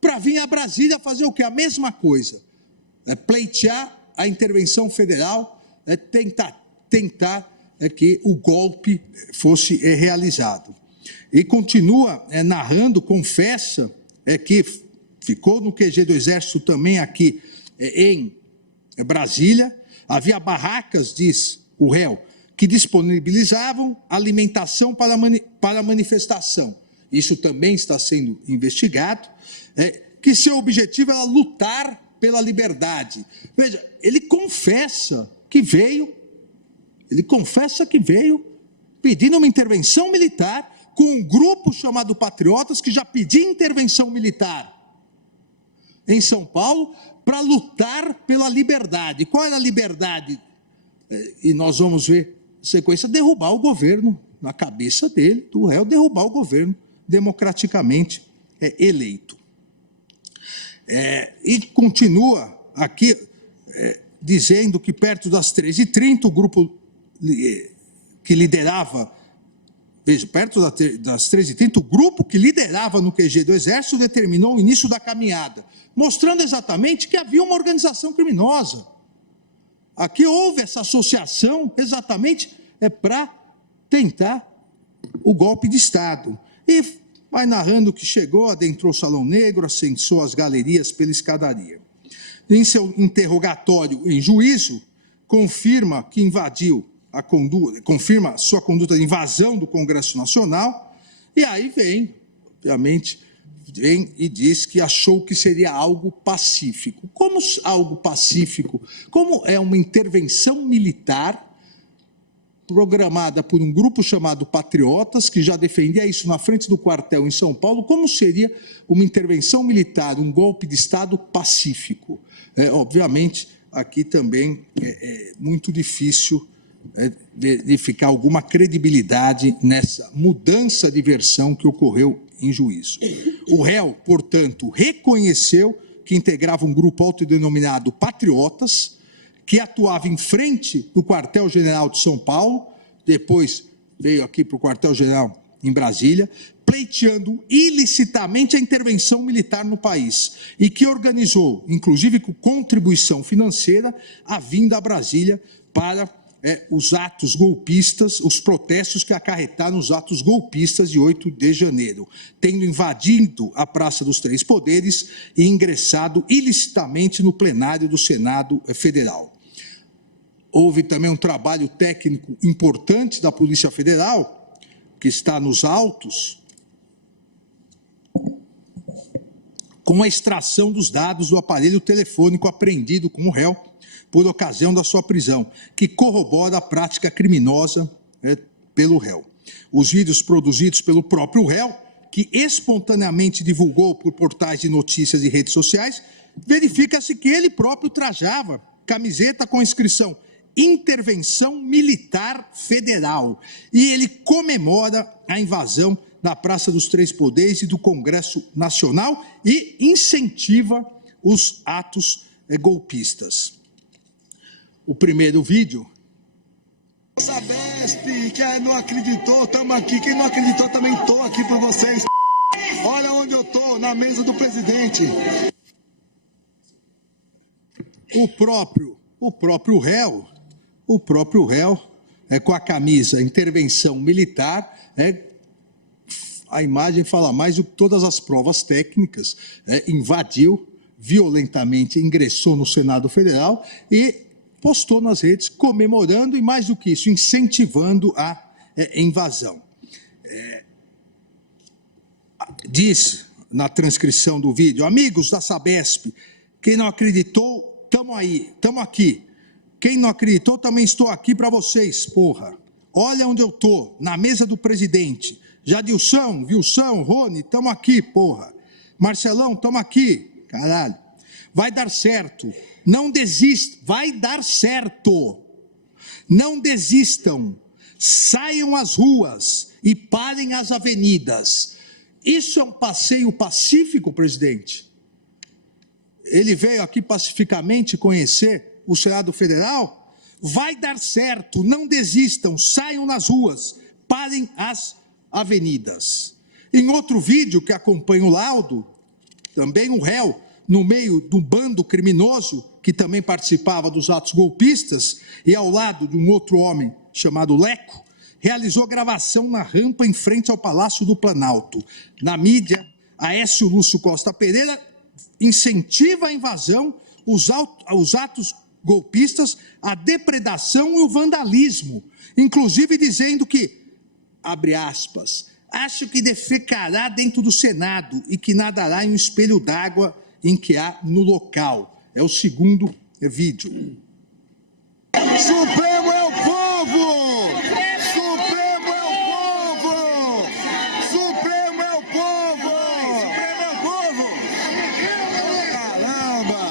para vir a Brasília fazer o quê? A mesma coisa, pleitear a intervenção federal, tentar que o golpe fosse realizado. E continua narrando, confessa que ficou no QG do Exército também aqui em Brasília, havia barracas, diz o réu, que disponibilizavam alimentação para a manifestação. Isso também está sendo investigado, que seu objetivo era lutar pela liberdade. Veja, ele confessa que veio, ele confessa que veio pedindo uma intervenção militar com um grupo chamado Patriotas que já pedia intervenção militar em São Paulo para lutar pela liberdade. Qual era a liberdade? E nós vamos ver a sequência: derrubar o governo, na cabeça dele, do réu, derrubar o governo democraticamente eleito. E continua aqui dizendo que perto das 13h30 o grupo que liderava, veja, perto das 13h30, o grupo que liderava no QG do Exército determinou o início da caminhada, mostrando exatamente que havia uma organização criminosa. Aqui houve essa associação exatamente para tentar o golpe de Estado. E vai narrando que chegou, adentrou o Salão Negro, ascensou as galerias pela escadaria. Em seu interrogatório em juízo, confirma que invadiu confirma sua conduta de invasão do Congresso Nacional, e aí vem, obviamente, e diz que achou que seria algo pacífico. Como algo pacífico? Como é uma intervenção militar programada por um grupo chamado Patriotas, que já defendia isso na frente do quartel em São Paulo, como seria uma intervenção militar, um golpe de Estado pacífico? Obviamente, aqui também é muito difícil verificar alguma credibilidade nessa mudança de versão que ocorreu em juízo. O réu, portanto, reconheceu que integrava um grupo autodenominado Patriotas, que atuava em frente do quartel-general de São Paulo, depois veio aqui para o quartel-general em Brasília, pleiteando ilicitamente a intervenção militar no país, e que organizou, inclusive com contribuição financeira, a vinda a Brasília para os atos golpistas, os protestos que acarretaram os atos golpistas de 8 de janeiro, tendo invadido a Praça dos Três Poderes e ingressado ilicitamente no plenário do Senado Federal. Houve também um trabalho técnico importante da Polícia Federal, que está nos autos, com a extração dos dados do aparelho telefônico apreendido com o réu por ocasião da sua prisão, que corrobora a prática criminosa pelo réu. Os vídeos produzidos pelo próprio réu, que espontaneamente divulgou por portais de notícias e redes sociais, verifica-se que ele próprio trajava camiseta com a inscrição Intervenção Militar Federal, e ele comemora a invasão na Praça dos Três Poderes e do Congresso Nacional e incentiva os atos golpistas. O primeiro vídeo. Sabesp, quem não acreditou, estamos aqui. Quem não acreditou, também estou aqui por vocês. Olha onde eu estou, na mesa do presidente. O próprio réu, com a camisa Intervenção Militar, a imagem fala mais do que todas as provas técnicas, invadiu violentamente, ingressou no Senado Federal e postou nas redes comemorando e, mais do que isso, incentivando a invasão. Diz na transcrição do vídeo: amigos da Sabesp, quem não acreditou, estamos aí, estamos aqui. Quem não acreditou, também estou aqui para vocês, porra. Olha onde eu estou, na mesa do presidente. Jadilson, Wilson, Rony, estamos aqui, porra. Marcelão, estamos aqui, caralho. Vai dar certo. Não desistam, vai dar certo. Não desistam. Saiam às ruas e parem as avenidas. Isso é um passeio pacífico, presidente? Ele veio aqui pacificamente conhecer o Senado Federal? Vai dar certo, não desistam, saiam nas ruas, parem as avenidas. Em outro vídeo que acompanha o laudo, também o réu, no meio do bando criminoso, que também participava dos atos golpistas, e ao lado de um outro homem chamado Leco, realizou gravação na rampa em frente ao Palácio do Planalto. Na mídia, Aécio Lúcio Costa Pereira incentiva a invasão, os atos golpistas, a depredação e o vandalismo, inclusive dizendo que, abre aspas, acho que defecará dentro do Senado e que nadará em um espelho d'água em que há no local. É o segundo vídeo. Supremo é o povo! Supremo é o povo! Supremo é o povo! Supremo é o povo! Caramba!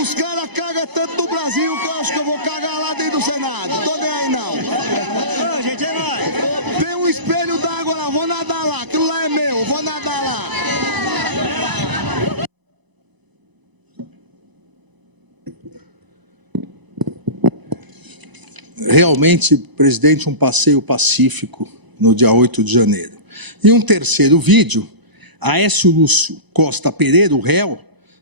Os caras cagam tanto no Brasil que eu acho que eu vou cagar lá dentro do Senado. Tô nem aí não. Ô, gente, é nóis. Tem um espelho d'água lá, vou nadar lá. Aquilo lá é meu, vou nadar lá. Realmente, presidente, um passeio pacífico no dia 8 de janeiro. E um terceiro vídeo, Aécio Lúcio Costa Pereira, o réu,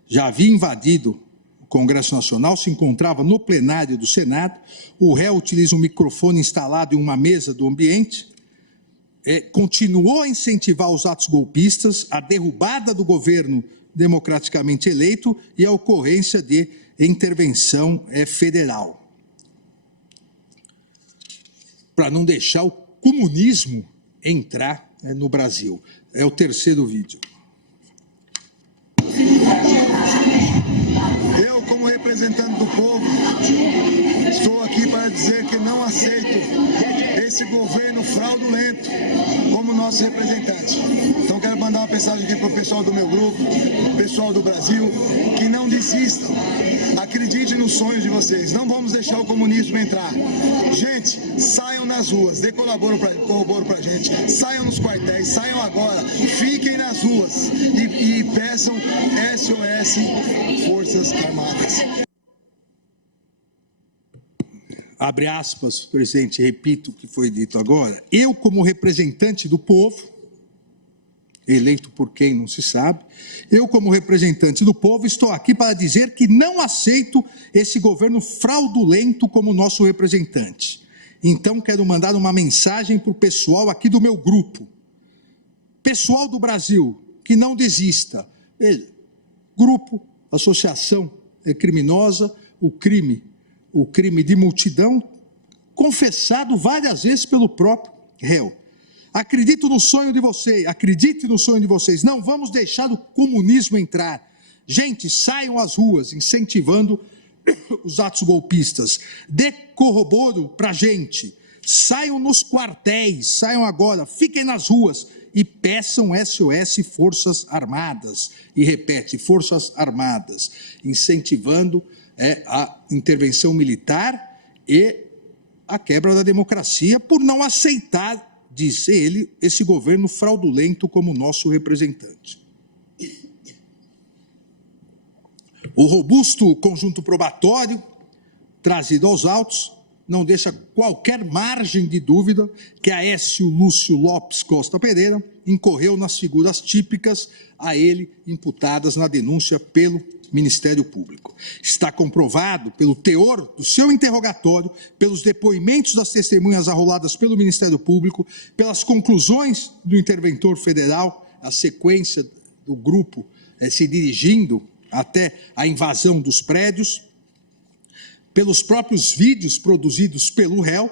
já havia invadido o Congresso Nacional, se encontrava no plenário do Senado. O réu utiliza um microfone instalado em uma mesa do ambiente, continuou a incentivar os atos golpistas, a derrubada do governo democraticamente eleito e a ocorrência de intervenção federal, para não deixar o comunismo entrar no Brasil. É o terceiro vídeo. Eu, como representante do povo, estou aqui para dizer que não aceito esse governo fraudulento como nosso representante. Então quero mandar uma mensagem aqui para o pessoal do meu grupo, pessoal do Brasil, que não desistam. Acreditem nos sonhos de vocês. Não vamos deixar o comunismo entrar. Gente, saiam nas ruas, dê corroboro para a gente. Saiam nos quartéis, saiam agora. Fiquem nas ruas e peçam SOS Forças Armadas. Abre aspas, presidente, repito o que foi dito agora. Eu, como representante do povo, eleito por quem não se sabe, eu, como representante do povo, estou aqui para dizer que não aceito esse governo fraudulento como nosso representante. Então, quero mandar uma mensagem para o pessoal aqui do meu grupo. Pessoal do Brasil, que não desista. Grupo, associação criminosa, o crime de multidão, confessado várias vezes pelo próprio réu. Acredite no sonho de vocês, não vamos deixar o comunismo entrar. Gente, saiam às ruas, incentivando os atos golpistas. Dê corroboro para a gente, saiam nos quartéis, saiam agora, fiquem nas ruas e peçam SOS Forças Armadas. E repete, Forças Armadas, incentivando a intervenção militar e a quebra da democracia por não aceitar, disse ele, esse governo fraudulento como nosso representante. O robusto conjunto probatório trazido aos autos não deixa qualquer margem de dúvida que Aécio Lúcio Lopes Costa Pereira incorreu nas figuras típicas a ele imputadas na denúncia pelo Ministério Público. Está comprovado pelo teor do seu interrogatório, pelos depoimentos das testemunhas arroladas pelo Ministério Público, pelas conclusões do interventor federal, a sequência do grupo se dirigindo até a invasão dos prédios, pelos próprios vídeos produzidos pelo réu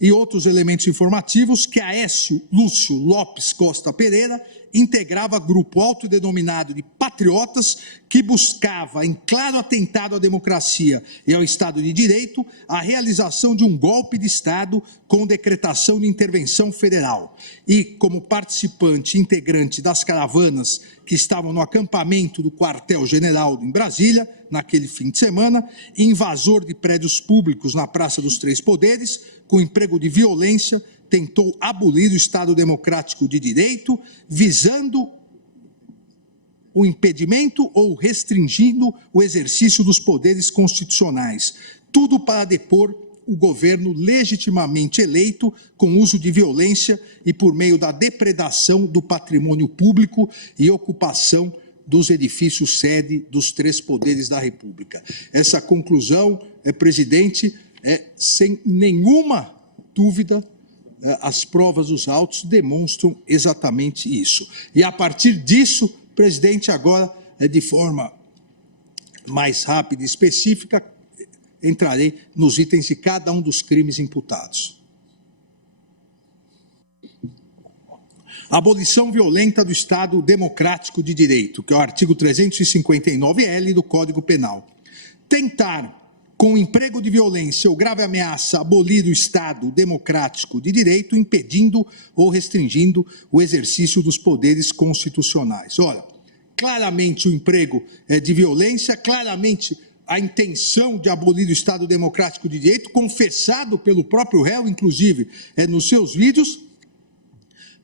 e outros elementos informativos que Aécio Lúcio Lopes Costa Pereira integrava grupo autodenominado de patriotas que buscava, em claro atentado à democracia e ao Estado de Direito, a realização de um golpe de Estado com decretação de intervenção federal. E, como participante integrante das caravanas que estavam no acampamento do quartel-general em Brasília, naquele fim de semana, invasor de prédios públicos na Praça dos Três Poderes, com emprego de violência, tentou abolir o Estado Democrático de Direito, visando o impedimento ou restringindo o exercício dos poderes constitucionais. Tudo para depor o governo legitimamente eleito com uso de violência e por meio da depredação do patrimônio público e ocupação dos edifícios sede dos três poderes da República. Essa conclusão, presidente, sem nenhuma dúvida, as provas dos autos demonstram exatamente isso. E a partir disso, presidente, agora, de forma mais rápida e específica, entrarei nos itens de cada um dos crimes imputados. Abolição violenta do Estado Democrático de Direito, que é o artigo 359-L do Código Penal. Tentar com emprego de violência ou grave ameaça, abolir o Estado democrático de direito, impedindo ou restringindo o exercício dos poderes constitucionais. Ora, claramente o emprego de violência, claramente a intenção de abolir o Estado democrático de direito, confessado pelo próprio réu, inclusive, nos seus vídeos,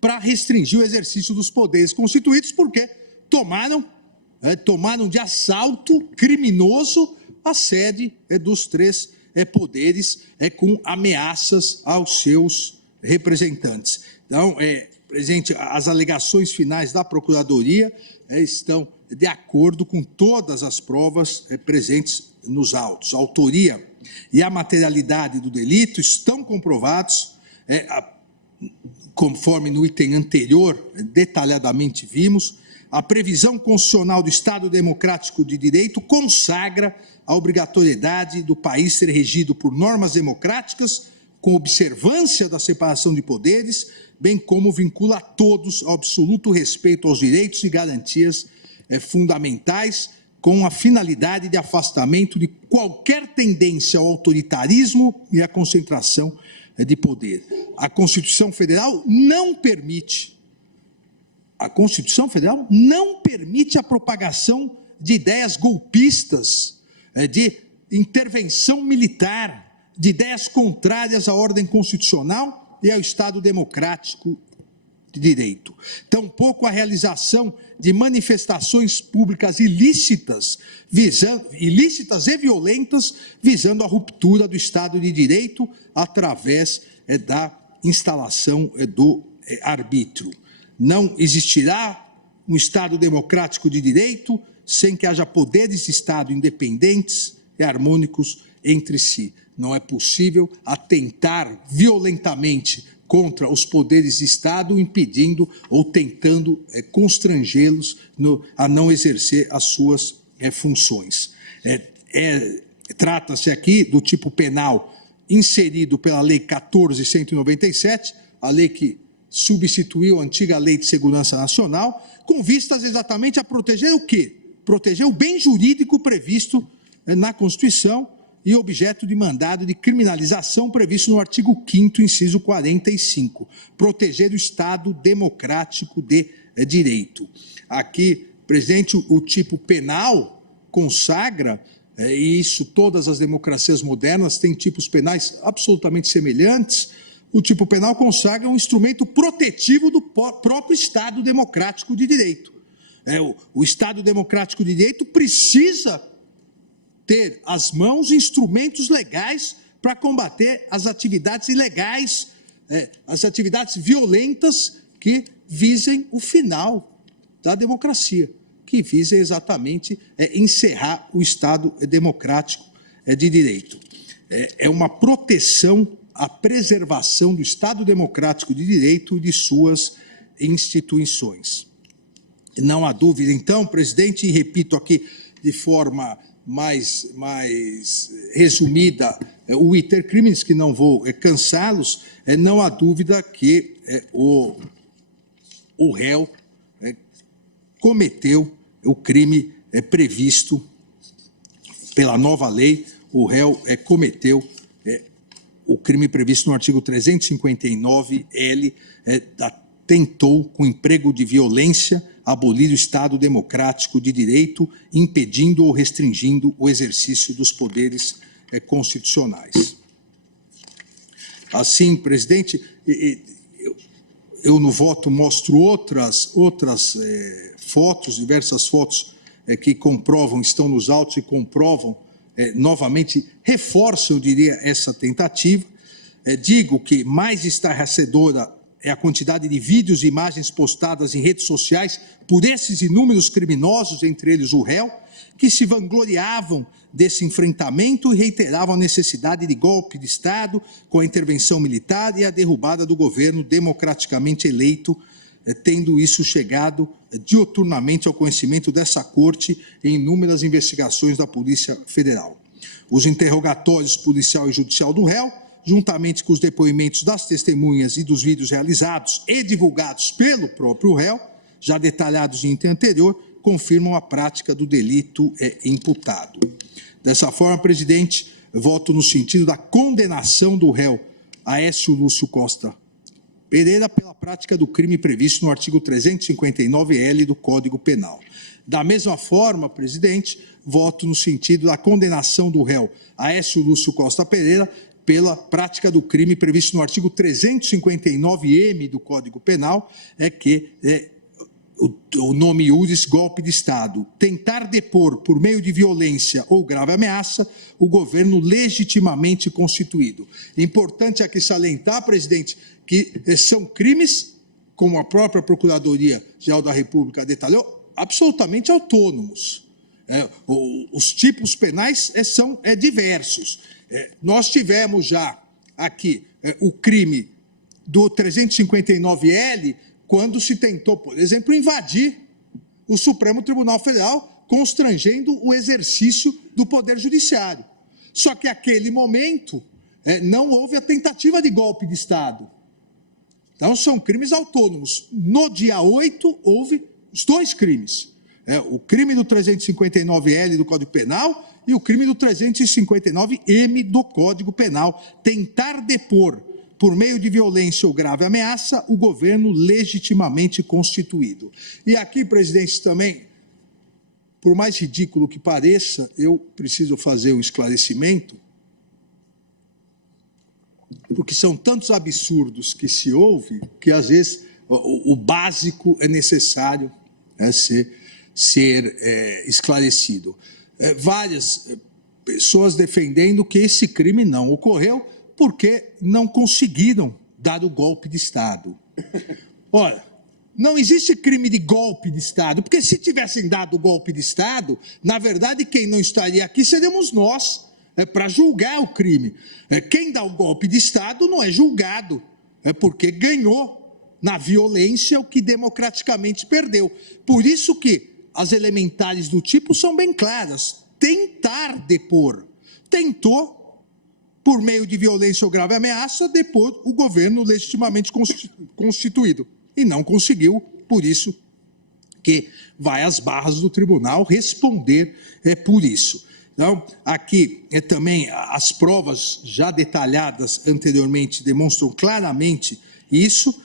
para restringir o exercício dos poderes constituídos, porque tomaram de assalto criminoso a sede dos três poderes com ameaças aos seus representantes. Então, presidente, as alegações finais da Procuradoria estão de acordo com todas as provas presentes nos autos. A autoria e a materialidade do delito estão comprovados, conforme no item anterior detalhadamente vimos. A previsão constitucional do Estado Democrático de Direito consagra a obrigatoriedade do país ser regido por normas democráticas, com observância da separação de poderes, bem como vincula a todos ao absoluto respeito aos direitos e garantias fundamentais, com a finalidade de afastamento de qualquer tendência ao autoritarismo e à concentração de poder. A Constituição Federal não permite a propagação de ideias golpistas, de intervenção militar, de ideias contrárias à ordem constitucional e ao Estado democrático de direito. Tampouco a realização de manifestações públicas ilícitas e violentas, visando a ruptura do Estado de Direito através da instalação do arbítrio. Não existirá um Estado democrático de direito sem que haja poderes de Estado independentes e harmônicos entre si. Não é possível atentar violentamente contra os poderes de Estado, impedindo ou tentando constrangê-los a não exercer as suas funções. Trata-se aqui do tipo penal inserido pela Lei 14.197, a lei que substituiu a antiga Lei de Segurança Nacional, com vistas exatamente a proteger o quê? Proteger o bem jurídico previsto na Constituição e objeto de mandado de criminalização previsto no artigo 5º, inciso 45, proteger o Estado democrático de direito. Aqui, presidente, o tipo penal consagra, e isso todas as democracias modernas têm tipos penais absolutamente semelhantes. O tipo penal consagra um instrumento protetivo do próprio Estado democrático de direito. O Estado democrático de direito precisa ter às mãos instrumentos legais para combater as atividades ilegais, as atividades violentas que visem o final da democracia, que visem exatamente encerrar o Estado democrático de direito. É uma proteção à preservação do Estado democrático de direito e de suas instituições. Não há dúvida, então, presidente, e repito aqui de forma mais resumida o iter crimes, que não vou cansá-los, não há dúvida que o réu cometeu o crime previsto pela nova lei, o réu cometeu o crime previsto no artigo 359-L, tentou, com emprego de violência, abolir o Estado democrático de direito, impedindo ou restringindo o exercício dos poderes constitucionais. Assim, presidente, eu no voto mostro outras fotos, diversas fotos que comprovam, estão nos autos e comprovam, novamente, reforçam, eu diria, essa tentativa. Digo que mais estarrecedora é a quantidade de vídeos e imagens postadas em redes sociais por esses inúmeros criminosos, entre eles o réu, que se vangloriavam desse enfrentamento e reiteravam a necessidade de golpe de Estado com a intervenção militar e a derrubada do governo democraticamente eleito, tendo isso chegado diuturnamente ao conhecimento dessa Corte em inúmeras investigações da Polícia Federal. Os interrogatórios policial e judicial do réu, juntamente com os depoimentos das testemunhas e dos vídeos realizados e divulgados pelo próprio réu, já detalhados em item anterior, confirmam a prática do delito imputado. Dessa forma, presidente, voto no sentido da condenação do réu Aécio Lúcio Costa Pereira pela prática do crime previsto no artigo 359-L do Código Penal. Da mesma forma, presidente, voto no sentido da condenação do réu Aécio Lúcio Costa Pereira pela prática do crime previsto no artigo 359-M do Código Penal, o nome iuris, golpe de Estado, tentar depor por meio de violência ou grave ameaça o governo legitimamente constituído. Importante aqui salientar, presidente, que são crimes, como a própria Procuradoria-Geral da República detalhou, absolutamente autônomos. Os tipos penais são diversos. Nós tivemos já aqui o crime do 359-L, quando se tentou, por exemplo, invadir o Supremo Tribunal Federal, constrangendo o exercício do Poder Judiciário. Só que, naquele momento, não houve a tentativa de golpe de Estado. Então, são crimes autônomos. No dia 8, houve os dois crimes. O crime do 359-L do Código Penal e o crime do 359-M do Código Penal. Tentar depor, por meio de violência ou grave ameaça, o governo legitimamente constituído. E aqui, presidente, também, por mais ridículo que pareça, eu preciso fazer um esclarecimento, porque são tantos absurdos que se ouve, que às vezes o básico é necessário ser esclarecido. Várias pessoas defendendo que esse crime não ocorreu porque não conseguiram dar o golpe de Estado. Ora, não existe crime de golpe de Estado, porque se tivessem dado o golpe de Estado, na verdade, quem não estaria aqui seríamos nós, para julgar o crime. Quem dá o golpe de Estado não é julgado, porque ganhou na violência o que democraticamente perdeu. Por isso que as elementares do tipo são bem claras. Tentar depor. Tentou, por meio de violência ou grave ameaça, depor o governo legitimamente constituído. E não conseguiu, por isso que vai às barras do tribunal responder por isso. Então, aqui também as provas já detalhadas anteriormente demonstram claramente isso.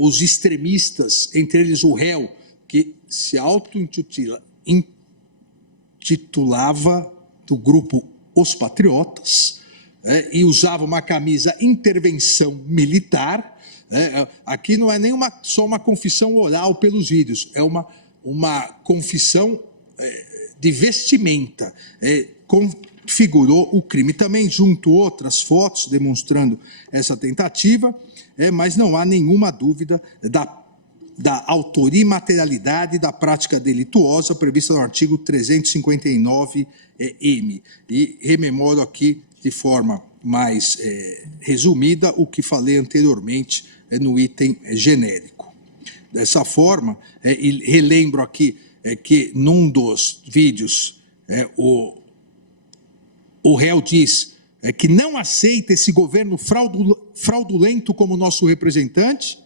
Os extremistas, entre eles o réu, que se auto-intitulava do grupo Os Patriotas, e usava uma camisa intervenção militar. Aqui não é nem só uma confissão oral pelos vídeos, é uma confissão de vestimenta, configurou o crime. Também junto outras fotos demonstrando essa tentativa, mas não há nenhuma dúvida da autoria e materialidade da prática delituosa prevista no artigo 359-M. E rememoro aqui de forma mais resumida o que falei anteriormente no item genérico. Dessa forma, e relembro aqui que num dos vídeos o réu diz que não aceita esse governo fraudulento como nosso representante,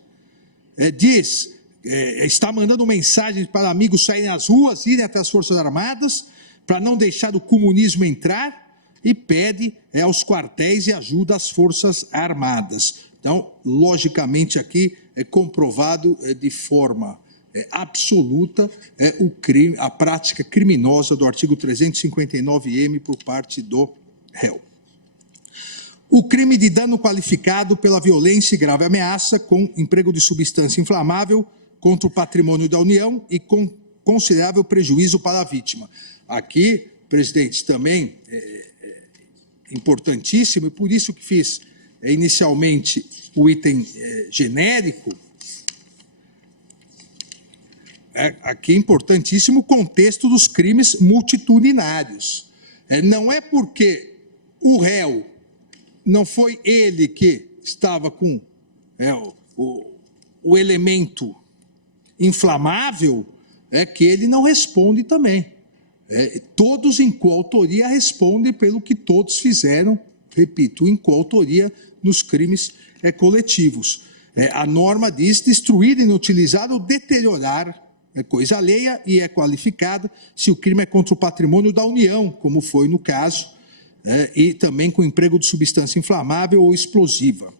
está mandando mensagens para amigos saírem às ruas, irem até as Forças Armadas, para não deixar o comunismo entrar, e pede aos quartéis e ajuda às Forças Armadas. Então, logicamente, aqui é comprovado de forma absoluta o crime, a prática criminosa do artigo 359-M por parte do réu. O crime de dano qualificado pela violência e grave ameaça com emprego de substância inflamável contra o patrimônio da União e com considerável prejuízo para a vítima. Aqui, presidente, também importantíssimo, e por isso que fiz inicialmente o item genérico, aqui é importantíssimo o contexto dos crimes multitudinários. Não é porque o réu não foi ele que estava com o elemento inflamável, que ele não responde também. Todos em coautoria respondem pelo que todos fizeram, repito, em coautoria nos crimes coletivos. A norma diz destruir, inutilizar ou deteriorar coisa alheia e é qualificada se o crime é contra o patrimônio da União, como foi no caso e também com emprego de substância inflamável ou explosiva.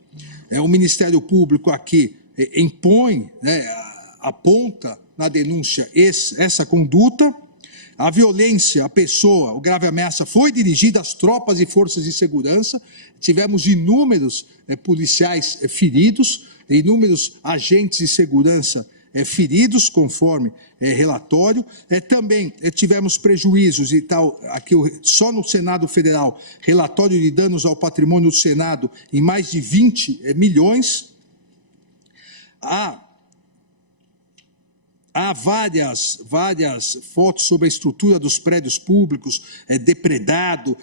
O Ministério Público aqui impõe, aponta na denúncia essa conduta. A violência, a pessoa, o grave ameaça foi dirigida às tropas e forças de segurança. Tivemos inúmeros policiais feridos, inúmeros agentes de segurança feridos, conforme relatório. Também tivemos prejuízos e tal, aqui só no Senado Federal, relatório de danos ao patrimônio do Senado em mais de 20 milhões. Há várias fotos sobre a estrutura dos prédios públicos, depredado,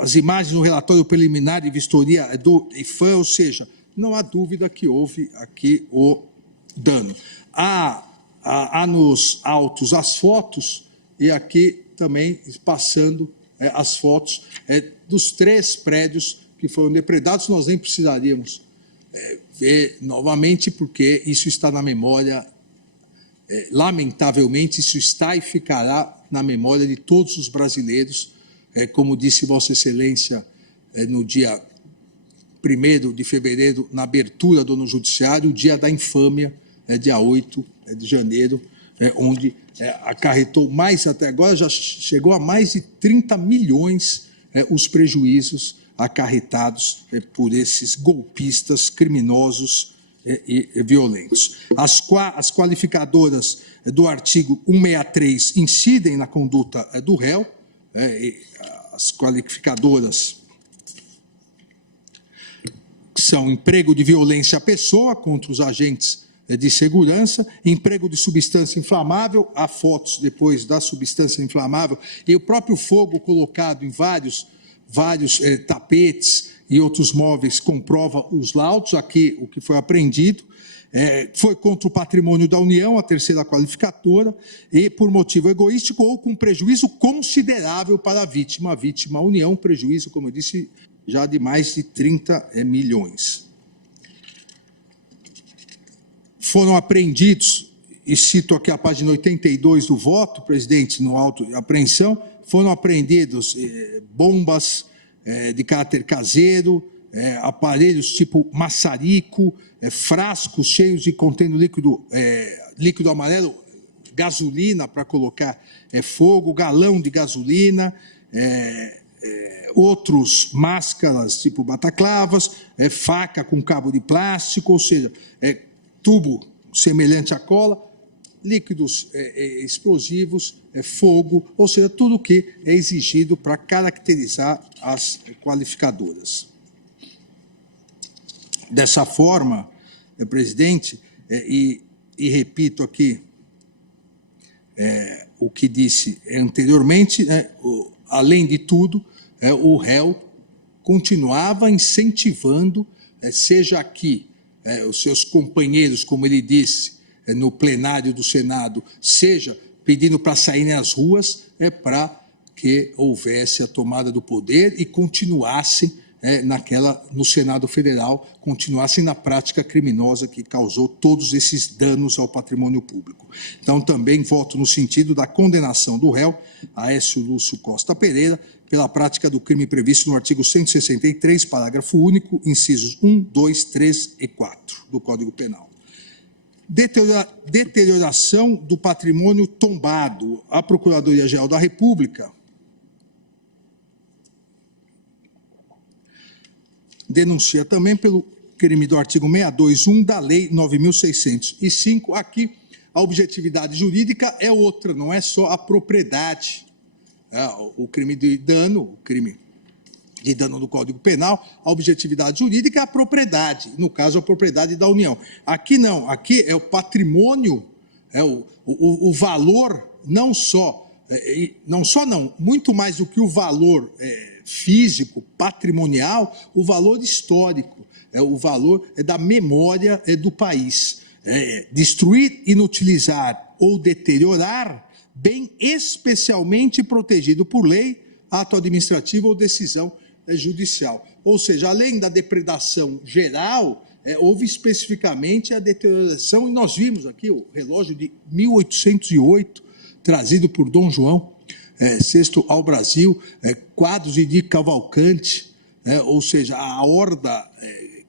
as imagens no relatório preliminar de vistoria do IFAM, ou seja, não há dúvida que houve aqui o dano. Há nos autos as fotos, e aqui também passando as fotos dos 3 prédios que foram depredados. Nós nem precisaríamos ver novamente, porque isso está na memória, lamentavelmente, isso está e ficará na memória de todos os brasileiros, como disse Vossa Excelência no dia 1º de fevereiro, na abertura do Judiciário, o dia da infâmia, dia 8 de janeiro, onde acarretou mais, até agora já chegou a mais de 30 milhões os prejuízos acarretados por esses golpistas criminosos e violentos. As qualificadoras do artigo 163 incidem na conduta do réu, as qualificadoras são emprego de violência à pessoa contra os agentes de segurança, emprego de substância inflamável, há fotos depois da substância inflamável, e o próprio fogo colocado em vários tapetes e outros móveis comprova os laudos. Aqui o que foi apreendido foi contra o patrimônio da União, a terceira qualificadora, e por motivo egoístico ou com prejuízo considerável para a vítima. A vítima, a União, prejuízo, como eu disse, já de mais de 30 milhões. Foram apreendidos, e cito aqui a página 82 do voto, presidente, no auto de apreensão, foram apreendidos bombas de caráter caseiro, aparelhos tipo maçarico, frascos cheios de contendo líquido amarelo, gasolina para colocar fogo, galão de gasolina, outros máscaras tipo bataclavas, faca com cabo de plástico, ou seja, tubo semelhante à cola, líquidos explosivos, fogo, ou seja, tudo o que é exigido para caracterizar as qualificadoras. Dessa forma, presidente, e repito aqui o que disse anteriormente, além de tudo, o réu continuava incentivando, seja aqui os seus companheiros, como ele disse, no plenário do Senado, seja pedindo para saírem às ruas, para que houvesse a tomada do poder e continuassem no Senado Federal, continuassem na prática criminosa que causou todos esses danos ao patrimônio público. Então, também voto no sentido da condenação do réu, Aécio Lúcio Costa Pereira, pela prática do crime previsto no artigo 163, parágrafo único, incisos 1, 2, 3 e 4 do Código Penal. Deterioração do patrimônio tombado. A Procuradoria-Geral da República denuncia também pelo crime do artigo 621 da Lei 9.605. Aqui, a objetividade jurídica é outra, não é só a propriedade. O crime de dano, do Código Penal, a objetividade jurídica é a propriedade, no caso, a propriedade da União. Aqui não, aqui é o patrimônio, o valor, muito mais do que o valor físico, patrimonial, o valor histórico, o valor da memória do país. Destruir, inutilizar ou deteriorar bem especialmente protegido por lei, ato administrativo ou decisão judicial. Ou seja, além da depredação geral, houve especificamente a deterioração, e nós vimos aqui o relógio de 1808, trazido por Dom João, sexto, ao Brasil, quadros de Di Cavalcanti, ou seja, a horda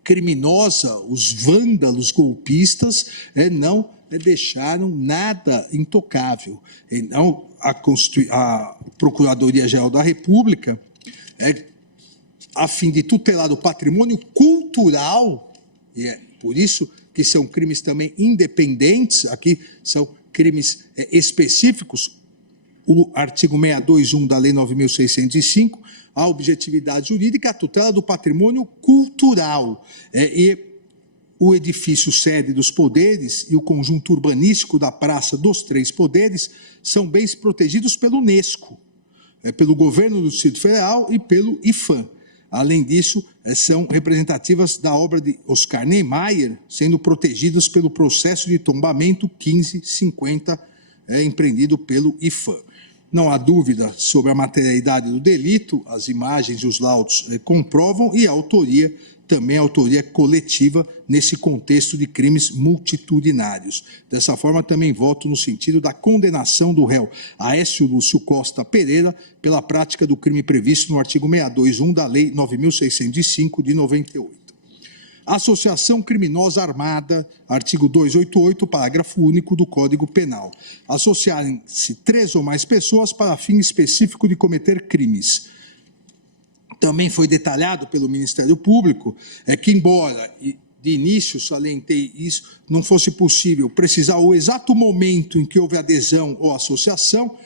criminosa, os vândalos golpistas, não deixaram nada intocável. Então, a Procuradoria-Geral da República, a fim de tutelar o patrimônio cultural, e é por isso que são crimes também independentes, aqui são crimes específicos, o artigo 621 da Lei 9.605, a objetividade jurídica, a tutela do patrimônio cultural. E o edifício sede dos poderes e o conjunto urbanístico da Praça dos Três Poderes são bens protegidos pelo Unesco, pelo governo do Distrito Federal e pelo IPHAN. Além disso, são representativas da obra de Oscar Niemeyer, sendo protegidas pelo processo de tombamento 1550, empreendido pelo IPHAN. Não há dúvida sobre a materialidade do delito, as imagens e os laudos comprovam, e a autoria, também a autoria coletiva, nesse contexto de crimes multitudinários. Dessa forma, também voto no sentido da condenação do réu Aécio Lúcio Costa Pereira pela prática do crime previsto no artigo 621 da Lei 9.605 de 98. Associação criminosa armada, artigo 288, parágrafo único do Código Penal. Associarem-se 3 ou mais pessoas para fim específico de cometer crimes. Também foi detalhado pelo Ministério Público que, embora de início salientei isso, não fosse possível precisar o exato momento em que houve adesão ou associação,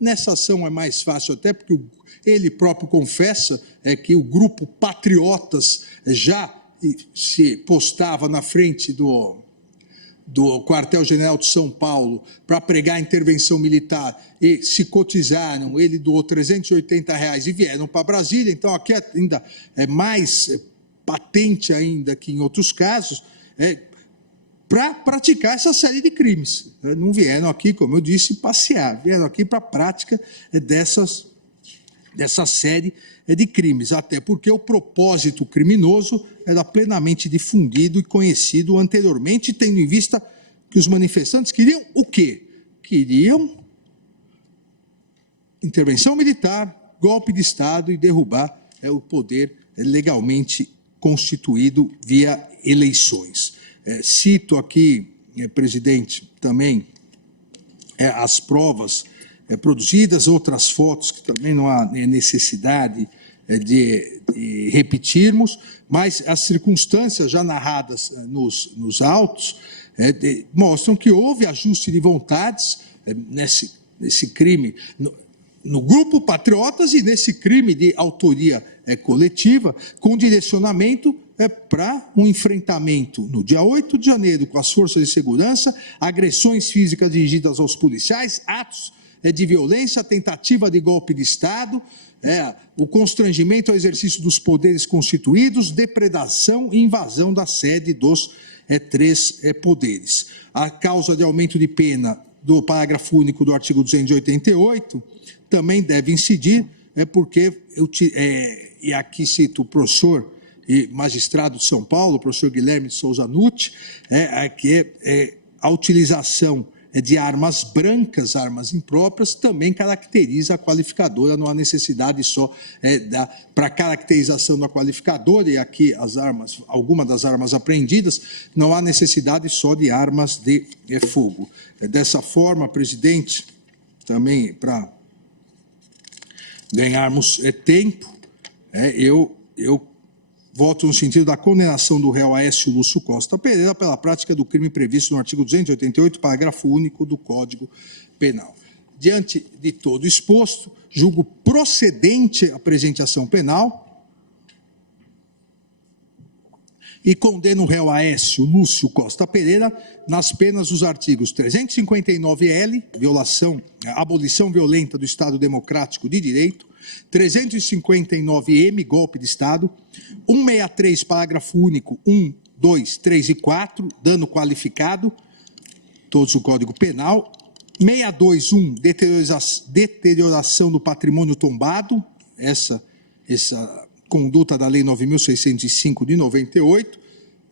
nessa ação é mais fácil, até porque ele próprio confessa que o grupo Patriotas já se postava na frente do quartel-general de São Paulo para pregar a intervenção militar e se cotizaram, ele doou R$380 e vieram para Brasília. Então, aqui ainda é mais patente ainda que em outros casos, para praticar essa série de crimes. Não vieram aqui, como eu disse, passear, vieram aqui para a prática dessa série de crimes, até porque o propósito criminoso era plenamente difundido e conhecido anteriormente, tendo em vista que os manifestantes queriam o quê? Queriam intervenção militar, golpe de Estado e derrubar o poder legalmente constituído via eleições. Cito aqui, presidente, também as provas produzidas, outras fotos que também não há necessidade de repetirmos, mas as circunstâncias já narradas nos autos mostram que houve ajuste de vontades nesse crime, no grupo Patriotas e nesse crime de autoria coletiva, com direcionamento para um enfrentamento no dia 8 de janeiro com as forças de segurança, agressões físicas dirigidas aos policiais, atos de violência, tentativa de golpe de Estado, o constrangimento ao exercício dos poderes constituídos, depredação e invasão da sede dos 3 poderes. A causa de aumento de pena do parágrafo único do artigo 288 também deve incidir, porque, e aqui cito o professor e magistrado de São Paulo, o professor Guilherme de Souza Nutti, que a utilização de armas brancas, armas impróprias, também caracteriza a qualificadora, não há necessidade só para a caracterização da qualificadora, e aqui algumas das armas apreendidas, não há necessidade só de armas de fogo. Dessa forma, presidente, também para ganharmos tempo, eu voto no sentido da condenação do réu Aécio Lúcio Costa Pereira pela prática do crime previsto no artigo 288, parágrafo único do Código Penal. Diante de todo exposto, julgo procedente a apresentação penal e condeno o réu Aécio Lúcio Costa Pereira nas penas dos artigos 359-L, abolição violenta do Estado Democrático de Direito, 359-M, golpe de Estado, 163, parágrafo único, 1, 2, 3 e 4, dano qualificado, todos o Código Penal, 621, deterioração do patrimônio tombado, essa conduta da Lei 9.605 de 98,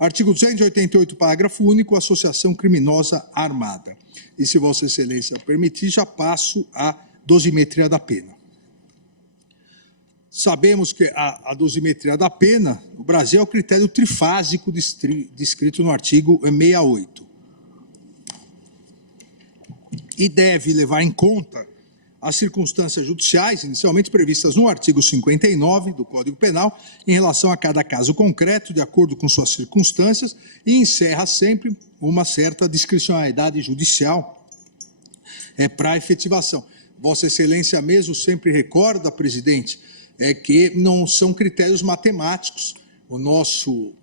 artigo 288, parágrafo único, associação criminosa armada. E se Vossa Excelência permitir, já passo a dosimetria da pena. Sabemos que a dosimetria da pena, no Brasil, é o critério trifásico descrito no artigo 68. E deve levar em conta as circunstâncias judiciais, inicialmente previstas no artigo 59 do Código Penal, em relação a cada caso concreto, de acordo com suas circunstâncias, e encerra sempre uma certa discricionalidade judicial para a efetivação. Vossa Excelência mesmo sempre recorda, presidente, que não são critérios matemáticos. O nosso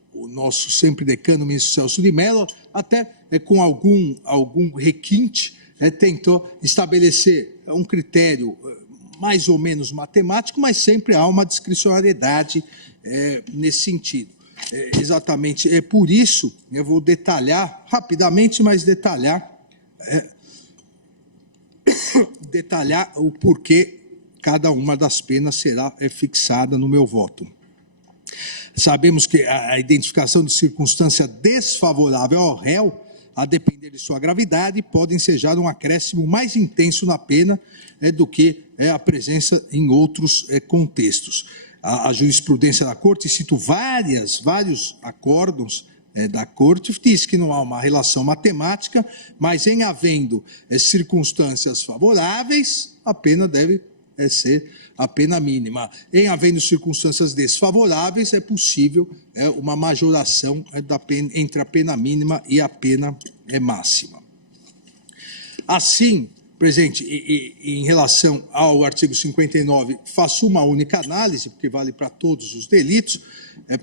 sempre decano, ministro Celso de Mello, até com algum requinte, tentou estabelecer um critério mais ou menos matemático, mas sempre há uma discricionariedade nesse sentido. Exatamente, é por isso, eu vou detalhar rapidamente, mas detalhar o porquê cada uma das penas será fixada no meu voto. Sabemos que a identificação de circunstância desfavorável ao réu, a depender de sua gravidade, pode ensejar um acréscimo mais intenso na pena do que a presença em outros contextos. A jurisprudência da Corte, cito vários acórdãos da Corte, diz que não há uma relação matemática, mas em havendo circunstâncias favoráveis, a pena deve ser a pena mínima. Em havendo circunstâncias desfavoráveis, é possível uma majoração da pena, entre a pena mínima e a pena máxima. Assim, presidente, em relação ao artigo 59, faço uma única análise, porque vale para todos os delitos.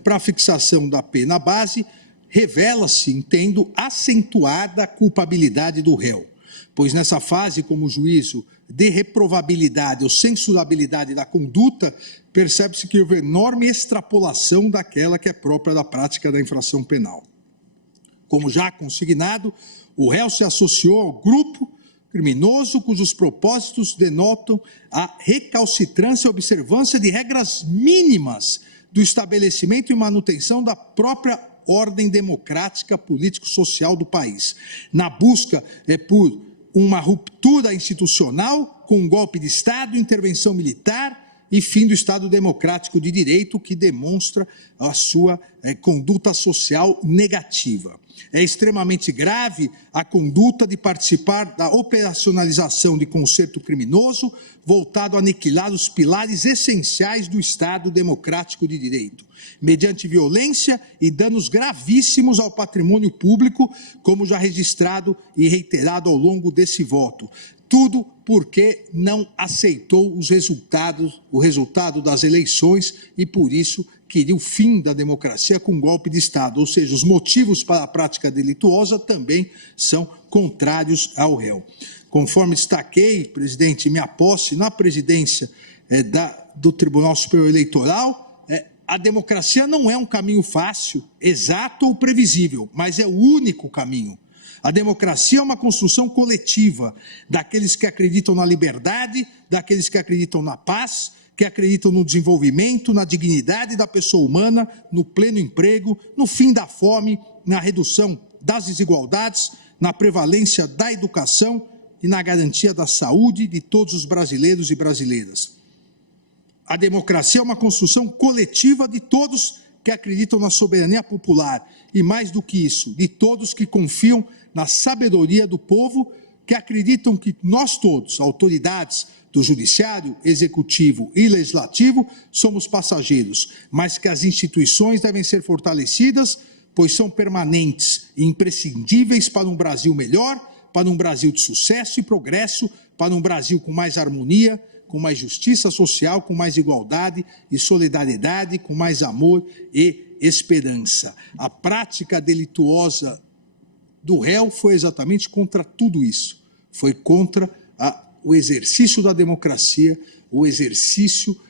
Para a fixação da pena base, revela-se, entendo, acentuada a culpabilidade do réu, pois nessa fase, como juízo de reprovabilidade ou censurabilidade da conduta, percebe-se que houve enorme extrapolação daquela que é própria da prática da infração penal. Como já consignado, o réu se associou ao grupo criminoso cujos propósitos denotam a recalcitrância e observância de regras mínimas do estabelecimento e manutenção da própria ordem democrática político-social do país, na busca por uma ruptura institucional com um golpe de Estado, intervenção militar e fim do Estado democrático de direito, que demonstra a sua conduta social negativa. É extremamente grave a conduta de participar da operacionalização de concerto criminoso voltado a aniquilar os pilares essenciais do Estado democrático de direito, mediante violência e danos gravíssimos ao patrimônio público, como já registrado e reiterado ao longo desse voto. Tudo porque não aceitou o resultado das eleições e, por isso, queria o fim da democracia com um golpe de Estado. Ou seja, os motivos para a prática delituosa também são contrários ao réu. Conforme destaquei, presidente, minha posse na presidência do Tribunal Superior Eleitoral, a democracia não é um caminho fácil, exato ou previsível, mas é o único caminho. A democracia é uma construção coletiva daqueles que acreditam na liberdade, daqueles que acreditam na paz, que acreditam no desenvolvimento, na dignidade da pessoa humana, no pleno emprego, no fim da fome, na redução das desigualdades, na prevalência da educação e na garantia da saúde de todos os brasileiros e brasileiras. A democracia é uma construção coletiva de todos que acreditam na soberania popular e, mais do que isso, de todos que confiam na sabedoria do povo, que acreditam que nós todos, autoridades do judiciário, executivo e legislativo, somos passageiros, mas que as instituições devem ser fortalecidas, pois são permanentes e imprescindíveis para um Brasil melhor, para um Brasil de sucesso e progresso, para um Brasil com mais harmonia, com mais justiça social, com mais igualdade e solidariedade, com mais amor e esperança. A prática delituosa do réu foi exatamente contra tudo isso. Foi contra o exercício da democracia, o exercício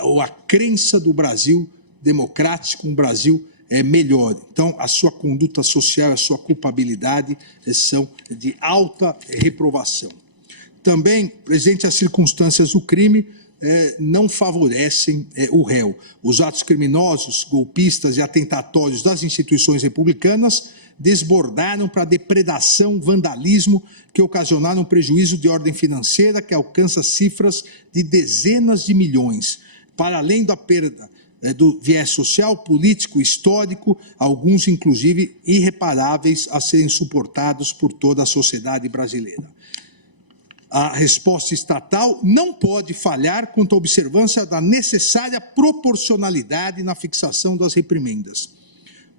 ou a crença do Brasil democrático, um Brasil melhor. Então, a sua conduta social, a sua culpabilidade são de alta reprovação. Também, presidente, as circunstâncias do crime não favorecem o réu. Os atos criminosos, golpistas e atentatórios das instituições republicanas desbordaram para depredação, vandalismo, que ocasionaram prejuízo de ordem financeira que alcança cifras de dezenas de milhões, para além da perda do viés social, político, histórico, alguns inclusive irreparáveis a serem suportados por toda a sociedade brasileira. A resposta estatal não pode falhar quanto à observância da necessária proporcionalidade na fixação das reprimendas.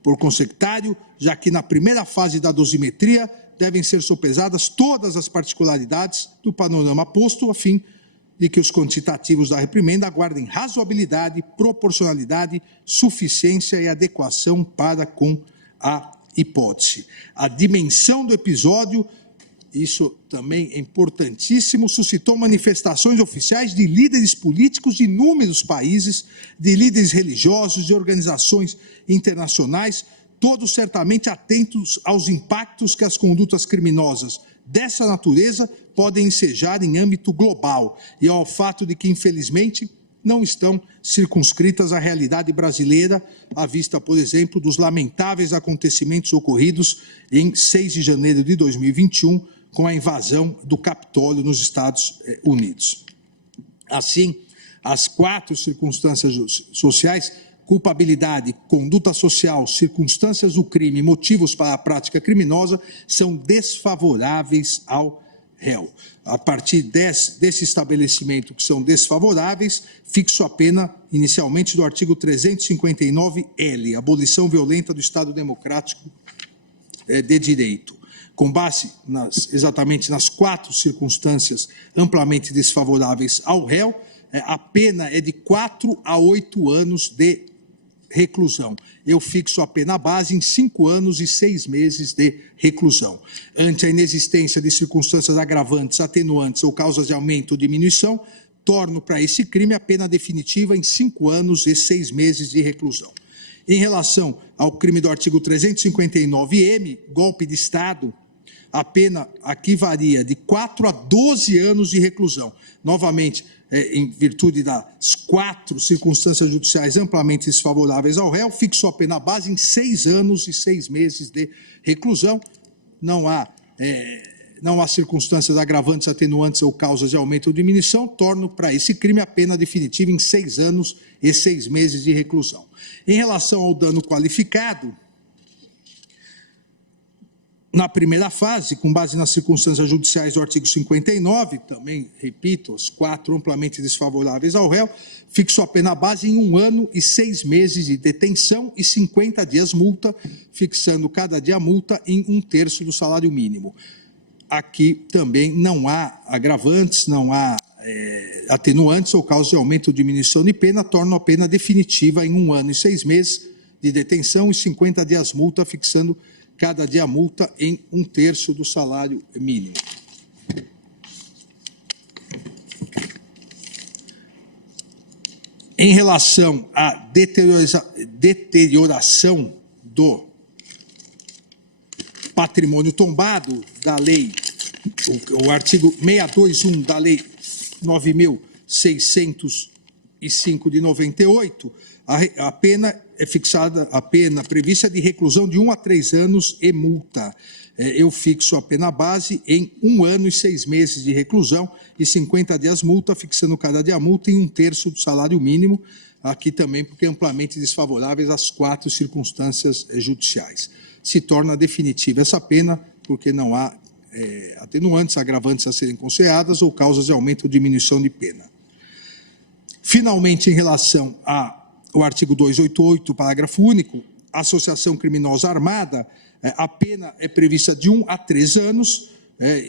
Por consecutário, já que na primeira fase da dosimetria devem ser sopesadas todas as particularidades do panorama posto, a fim de que os quantitativos da reprimenda aguardem razoabilidade, proporcionalidade, suficiência e adequação para com a hipótese. A dimensão do episódio, isso também é importantíssimo, suscitou manifestações oficiais de líderes políticos de inúmeros países, de líderes religiosos, de organizações internacionais, todos certamente atentos aos impactos que as condutas criminosas dessa natureza podem ensejar em âmbito global e ao fato de que, infelizmente, não estão circunscritas à realidade brasileira, à vista, por exemplo, dos lamentáveis acontecimentos ocorridos em 6 de janeiro de 2021, com a invasão do Capitólio nos Estados Unidos. Assim, as 4 circunstâncias sociais, culpabilidade, conduta social, circunstâncias do crime e motivos para a prática criminosa, são desfavoráveis ao réu. A partir desse estabelecimento que são desfavoráveis, fixo a pena inicialmente do artigo 359-L, abolição violenta do Estado Democrático de Direito. Com base exatamente nas 4 circunstâncias amplamente desfavoráveis ao réu, a pena é de 4 a 8 anos de reclusão. Eu fixo a pena base em 5 anos e 6 meses de reclusão. Ante a inexistência de circunstâncias agravantes, atenuantes ou causas de aumento ou diminuição, torno para esse crime a pena definitiva em 5 anos e 6 meses de reclusão. Em relação ao crime do artigo 359-M, golpe de Estado, a pena aqui varia de 4 a 12 anos de reclusão. Novamente, em virtude das 4 circunstâncias judiciais amplamente desfavoráveis ao réu, fixo a pena base em 6 anos e 6 meses de reclusão. Não há circunstâncias agravantes, atenuantes ou causas de aumento ou diminuição, torno para esse crime a pena definitiva em 6 anos e 6 meses de reclusão. Em relação ao dano qualificado, na primeira fase, com base nas circunstâncias judiciais do artigo 59, também, repito, as 4 amplamente desfavoráveis ao réu, fixo a pena base em 1 ano e 6 meses de detenção e 50 dias multa, fixando cada dia multa em 1/3 do salário mínimo. Aqui também não há agravantes, não há atenuantes ou causas de aumento ou diminuição de pena, torno a pena definitiva em 1 ano e 6 meses de detenção e 50 dias multa, fixando cada dia multa em 1/3 do salário mínimo. Em relação à deterioração do patrimônio tombado da lei, o artigo 621 da lei 9.605 de 98, a pena é fixada, a pena prevista de reclusão de 1 a 3 anos e multa. Eu fixo a pena base em 1 ano e 6 meses de reclusão e 50 dias multa, fixando cada dia multa em 1/3 do salário mínimo, aqui também porque amplamente desfavoráveis às 4 circunstâncias judiciais. Se torna definitiva essa pena porque não há atenuantes, agravantes a serem consideradas ou causas de aumento ou diminuição de pena. Finalmente, em relação ao artigo 288, parágrafo único, associação criminosa armada, a pena é prevista de 1 a 3 anos,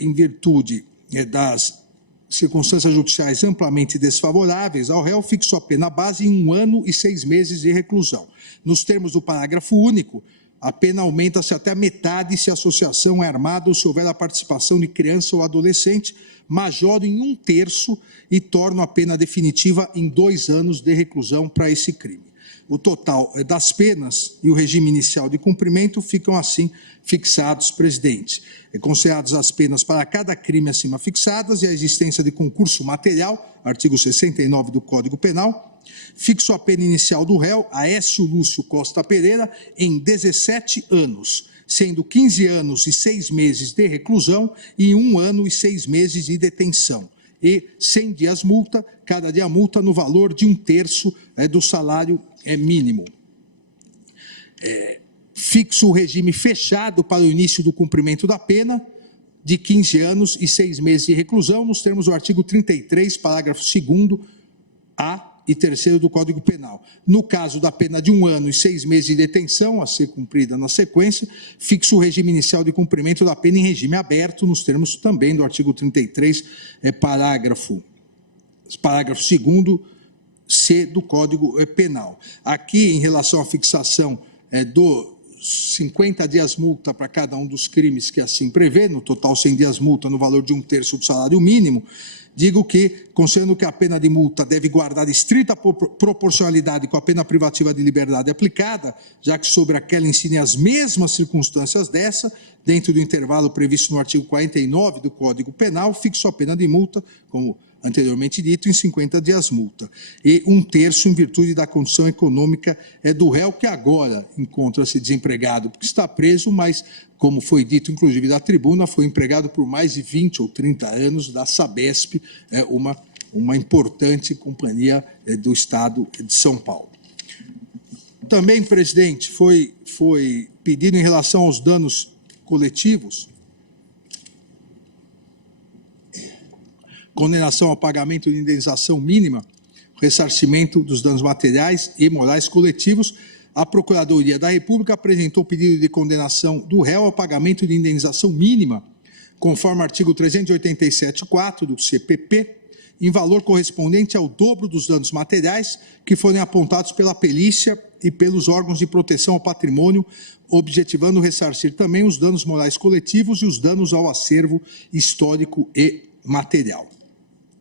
em virtude das circunstâncias judiciais amplamente desfavoráveis ao réu, fixo a pena base em 1 ano e 6 meses de reclusão. Nos termos do parágrafo único, a pena aumenta-se até a metade se a associação é armada ou se houver a participação de criança ou adolescente, major em 1/3 e torna a pena definitiva em 2 anos de reclusão para esse crime. O total das penas e o regime inicial de cumprimento ficam assim fixados, presidente. Consideradas as penas para cada crime acima fixadas e a existência de concurso material, artigo 69 do Código Penal, fixo a pena inicial do réu, Aécio Lúcio Costa Pereira, em 17 anos, sendo 15 anos e 6 meses de reclusão e 1 ano e 6 meses de detenção. E 100 dias multa, cada dia multa no valor de 1/3 do salário mínimo. Fixo o regime fechado para o início do cumprimento da pena, de 15 anos e 6 meses de reclusão, nos termos do artigo 33, parágrafo 2º, A e 3º do Código Penal. No caso da pena de 1 ano e 6 meses de detenção, a ser cumprida na sequência, fixa o regime inicial de cumprimento da pena em regime aberto, nos termos também do artigo 33, parágrafo 2º, C do Código Penal. Aqui, em relação à fixação do 50 dias multa para cada um dos crimes que assim prevê, no total 100 dias multa no valor de 1/3 do salário mínimo, digo que, considerando que a pena de multa deve guardar estrita proporcionalidade com a pena privativa de liberdade aplicada, já que sobre aquela incide as mesmas circunstâncias dessa, dentro do intervalo previsto no artigo 49 do Código Penal, fixo a pena de multa, como anteriormente dito, em 50 dias multa, e 1/3 em virtude da condição econômica do réu, que agora encontra-se desempregado porque está preso, mas, como foi dito inclusive da tribuna, foi empregado por mais de 20 ou 30 anos da Sabesp, uma importante companhia do Estado de São Paulo. Também, presidente, foi pedido em relação aos danos coletivos, condenação ao pagamento de indenização mínima, ressarcimento dos danos materiais e morais coletivos. A Procuradoria da República apresentou pedido de condenação do réu ao pagamento de indenização mínima, conforme artigo 387-4 do CPP, em valor correspondente ao dobro dos danos materiais que forem apontados pela perícia e pelos órgãos de proteção ao patrimônio, objetivando ressarcir também os danos morais coletivos e os danos ao acervo histórico e material.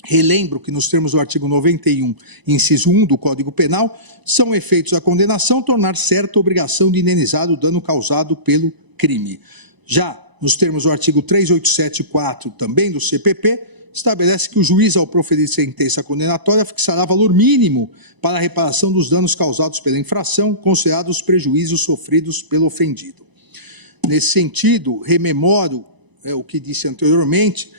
Relembro que, nos termos do artigo 91, inciso 1 do Código Penal, são efeitos da condenação tornar certa a obrigação de indenizar o dano causado pelo crime. Já nos termos do artigo 387-4, também do CPP, estabelece que o juiz, ao proferir sentença condenatória, fixará valor mínimo para a reparação dos danos causados pela infração, considerados os prejuízos sofridos pelo ofendido. Nesse sentido, rememoro o que disse anteriormente,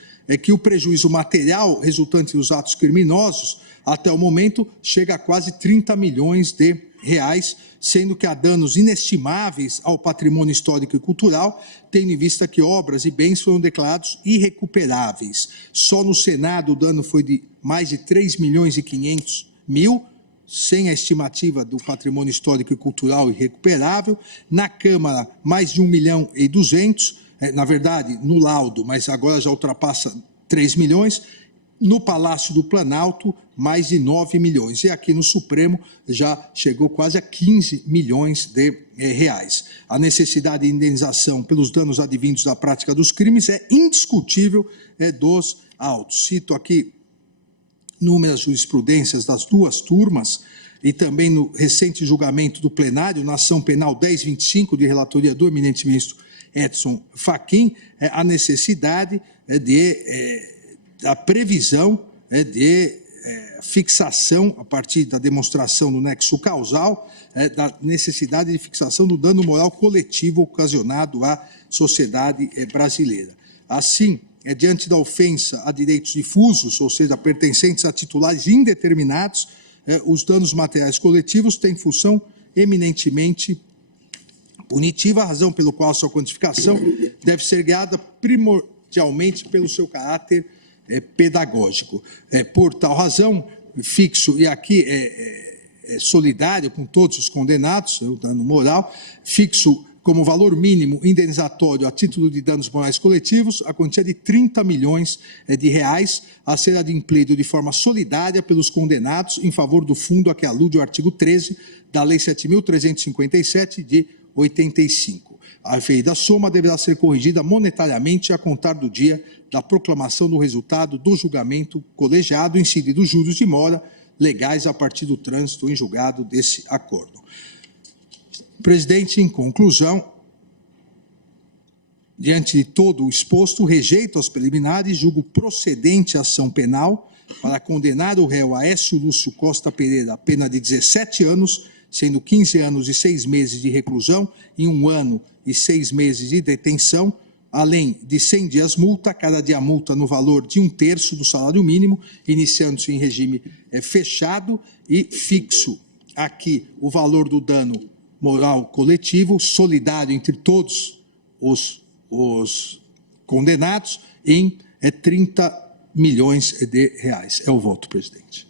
que o prejuízo material resultante dos atos criminosos, até o momento, chega a quase 30 milhões de reais, sendo que há danos inestimáveis ao patrimônio histórico e cultural, tendo em vista que obras e bens foram declarados irrecuperáveis. Só no Senado o dano foi de mais de 3.500.000, sem a estimativa do patrimônio histórico e cultural irrecuperável. Na Câmara, mais de 1.200.000, na verdade, no laudo, mas agora já ultrapassa 3 milhões, no Palácio do Planalto, mais de 9 milhões, e aqui no Supremo já chegou quase a 15 milhões de reais. A necessidade de indenização pelos danos advindos da prática dos crimes é indiscutível dos autos. Cito aqui inúmeras jurisprudências das duas turmas e também no recente julgamento do plenário, na ação penal 1025, de relatoria do eminente ministro Edson Fachin, a necessidade da previsão de fixação, a partir da demonstração do nexo causal, da necessidade de fixação do dano moral coletivo ocasionado à sociedade brasileira. Assim, diante da ofensa a direitos difusos, ou seja, pertencentes a titulares indeterminados, os danos materiais coletivos têm função eminentemente punitiva, a razão pelo qual sua quantificação deve ser guiada primordialmente pelo seu caráter pedagógico. Por tal razão, fixo, e aqui é solidário com todos os condenados, o dano moral, fixo como valor mínimo indenizatório a título de danos morais coletivos a quantia de 30 milhões de reais a ser adimplido de forma solidária pelos condenados em favor do fundo a que alude o artigo 13 da Lei 7.357 de 85. A referida soma deverá ser corrigida monetariamente a contar do dia da proclamação do resultado do julgamento colegiado, incididos juros de mora legais a partir do trânsito em julgado desse acordo. Presidente, em conclusão, diante de todo o exposto, rejeito aos preliminares, julgo procedente a ação penal para condenar o réu Aécio Lúcio Costa Pereira a pena de 17 anos, sendo 15 anos e 6 meses de reclusão e 1 ano e 6 meses de detenção, além de 100 dias multa, cada dia multa no valor de 1/3 do salário mínimo, iniciando-se em regime fechado e fixo. Aqui o valor do dano moral coletivo, solidário entre todos os condenados, em 30 milhões de reais. É o voto, presidente.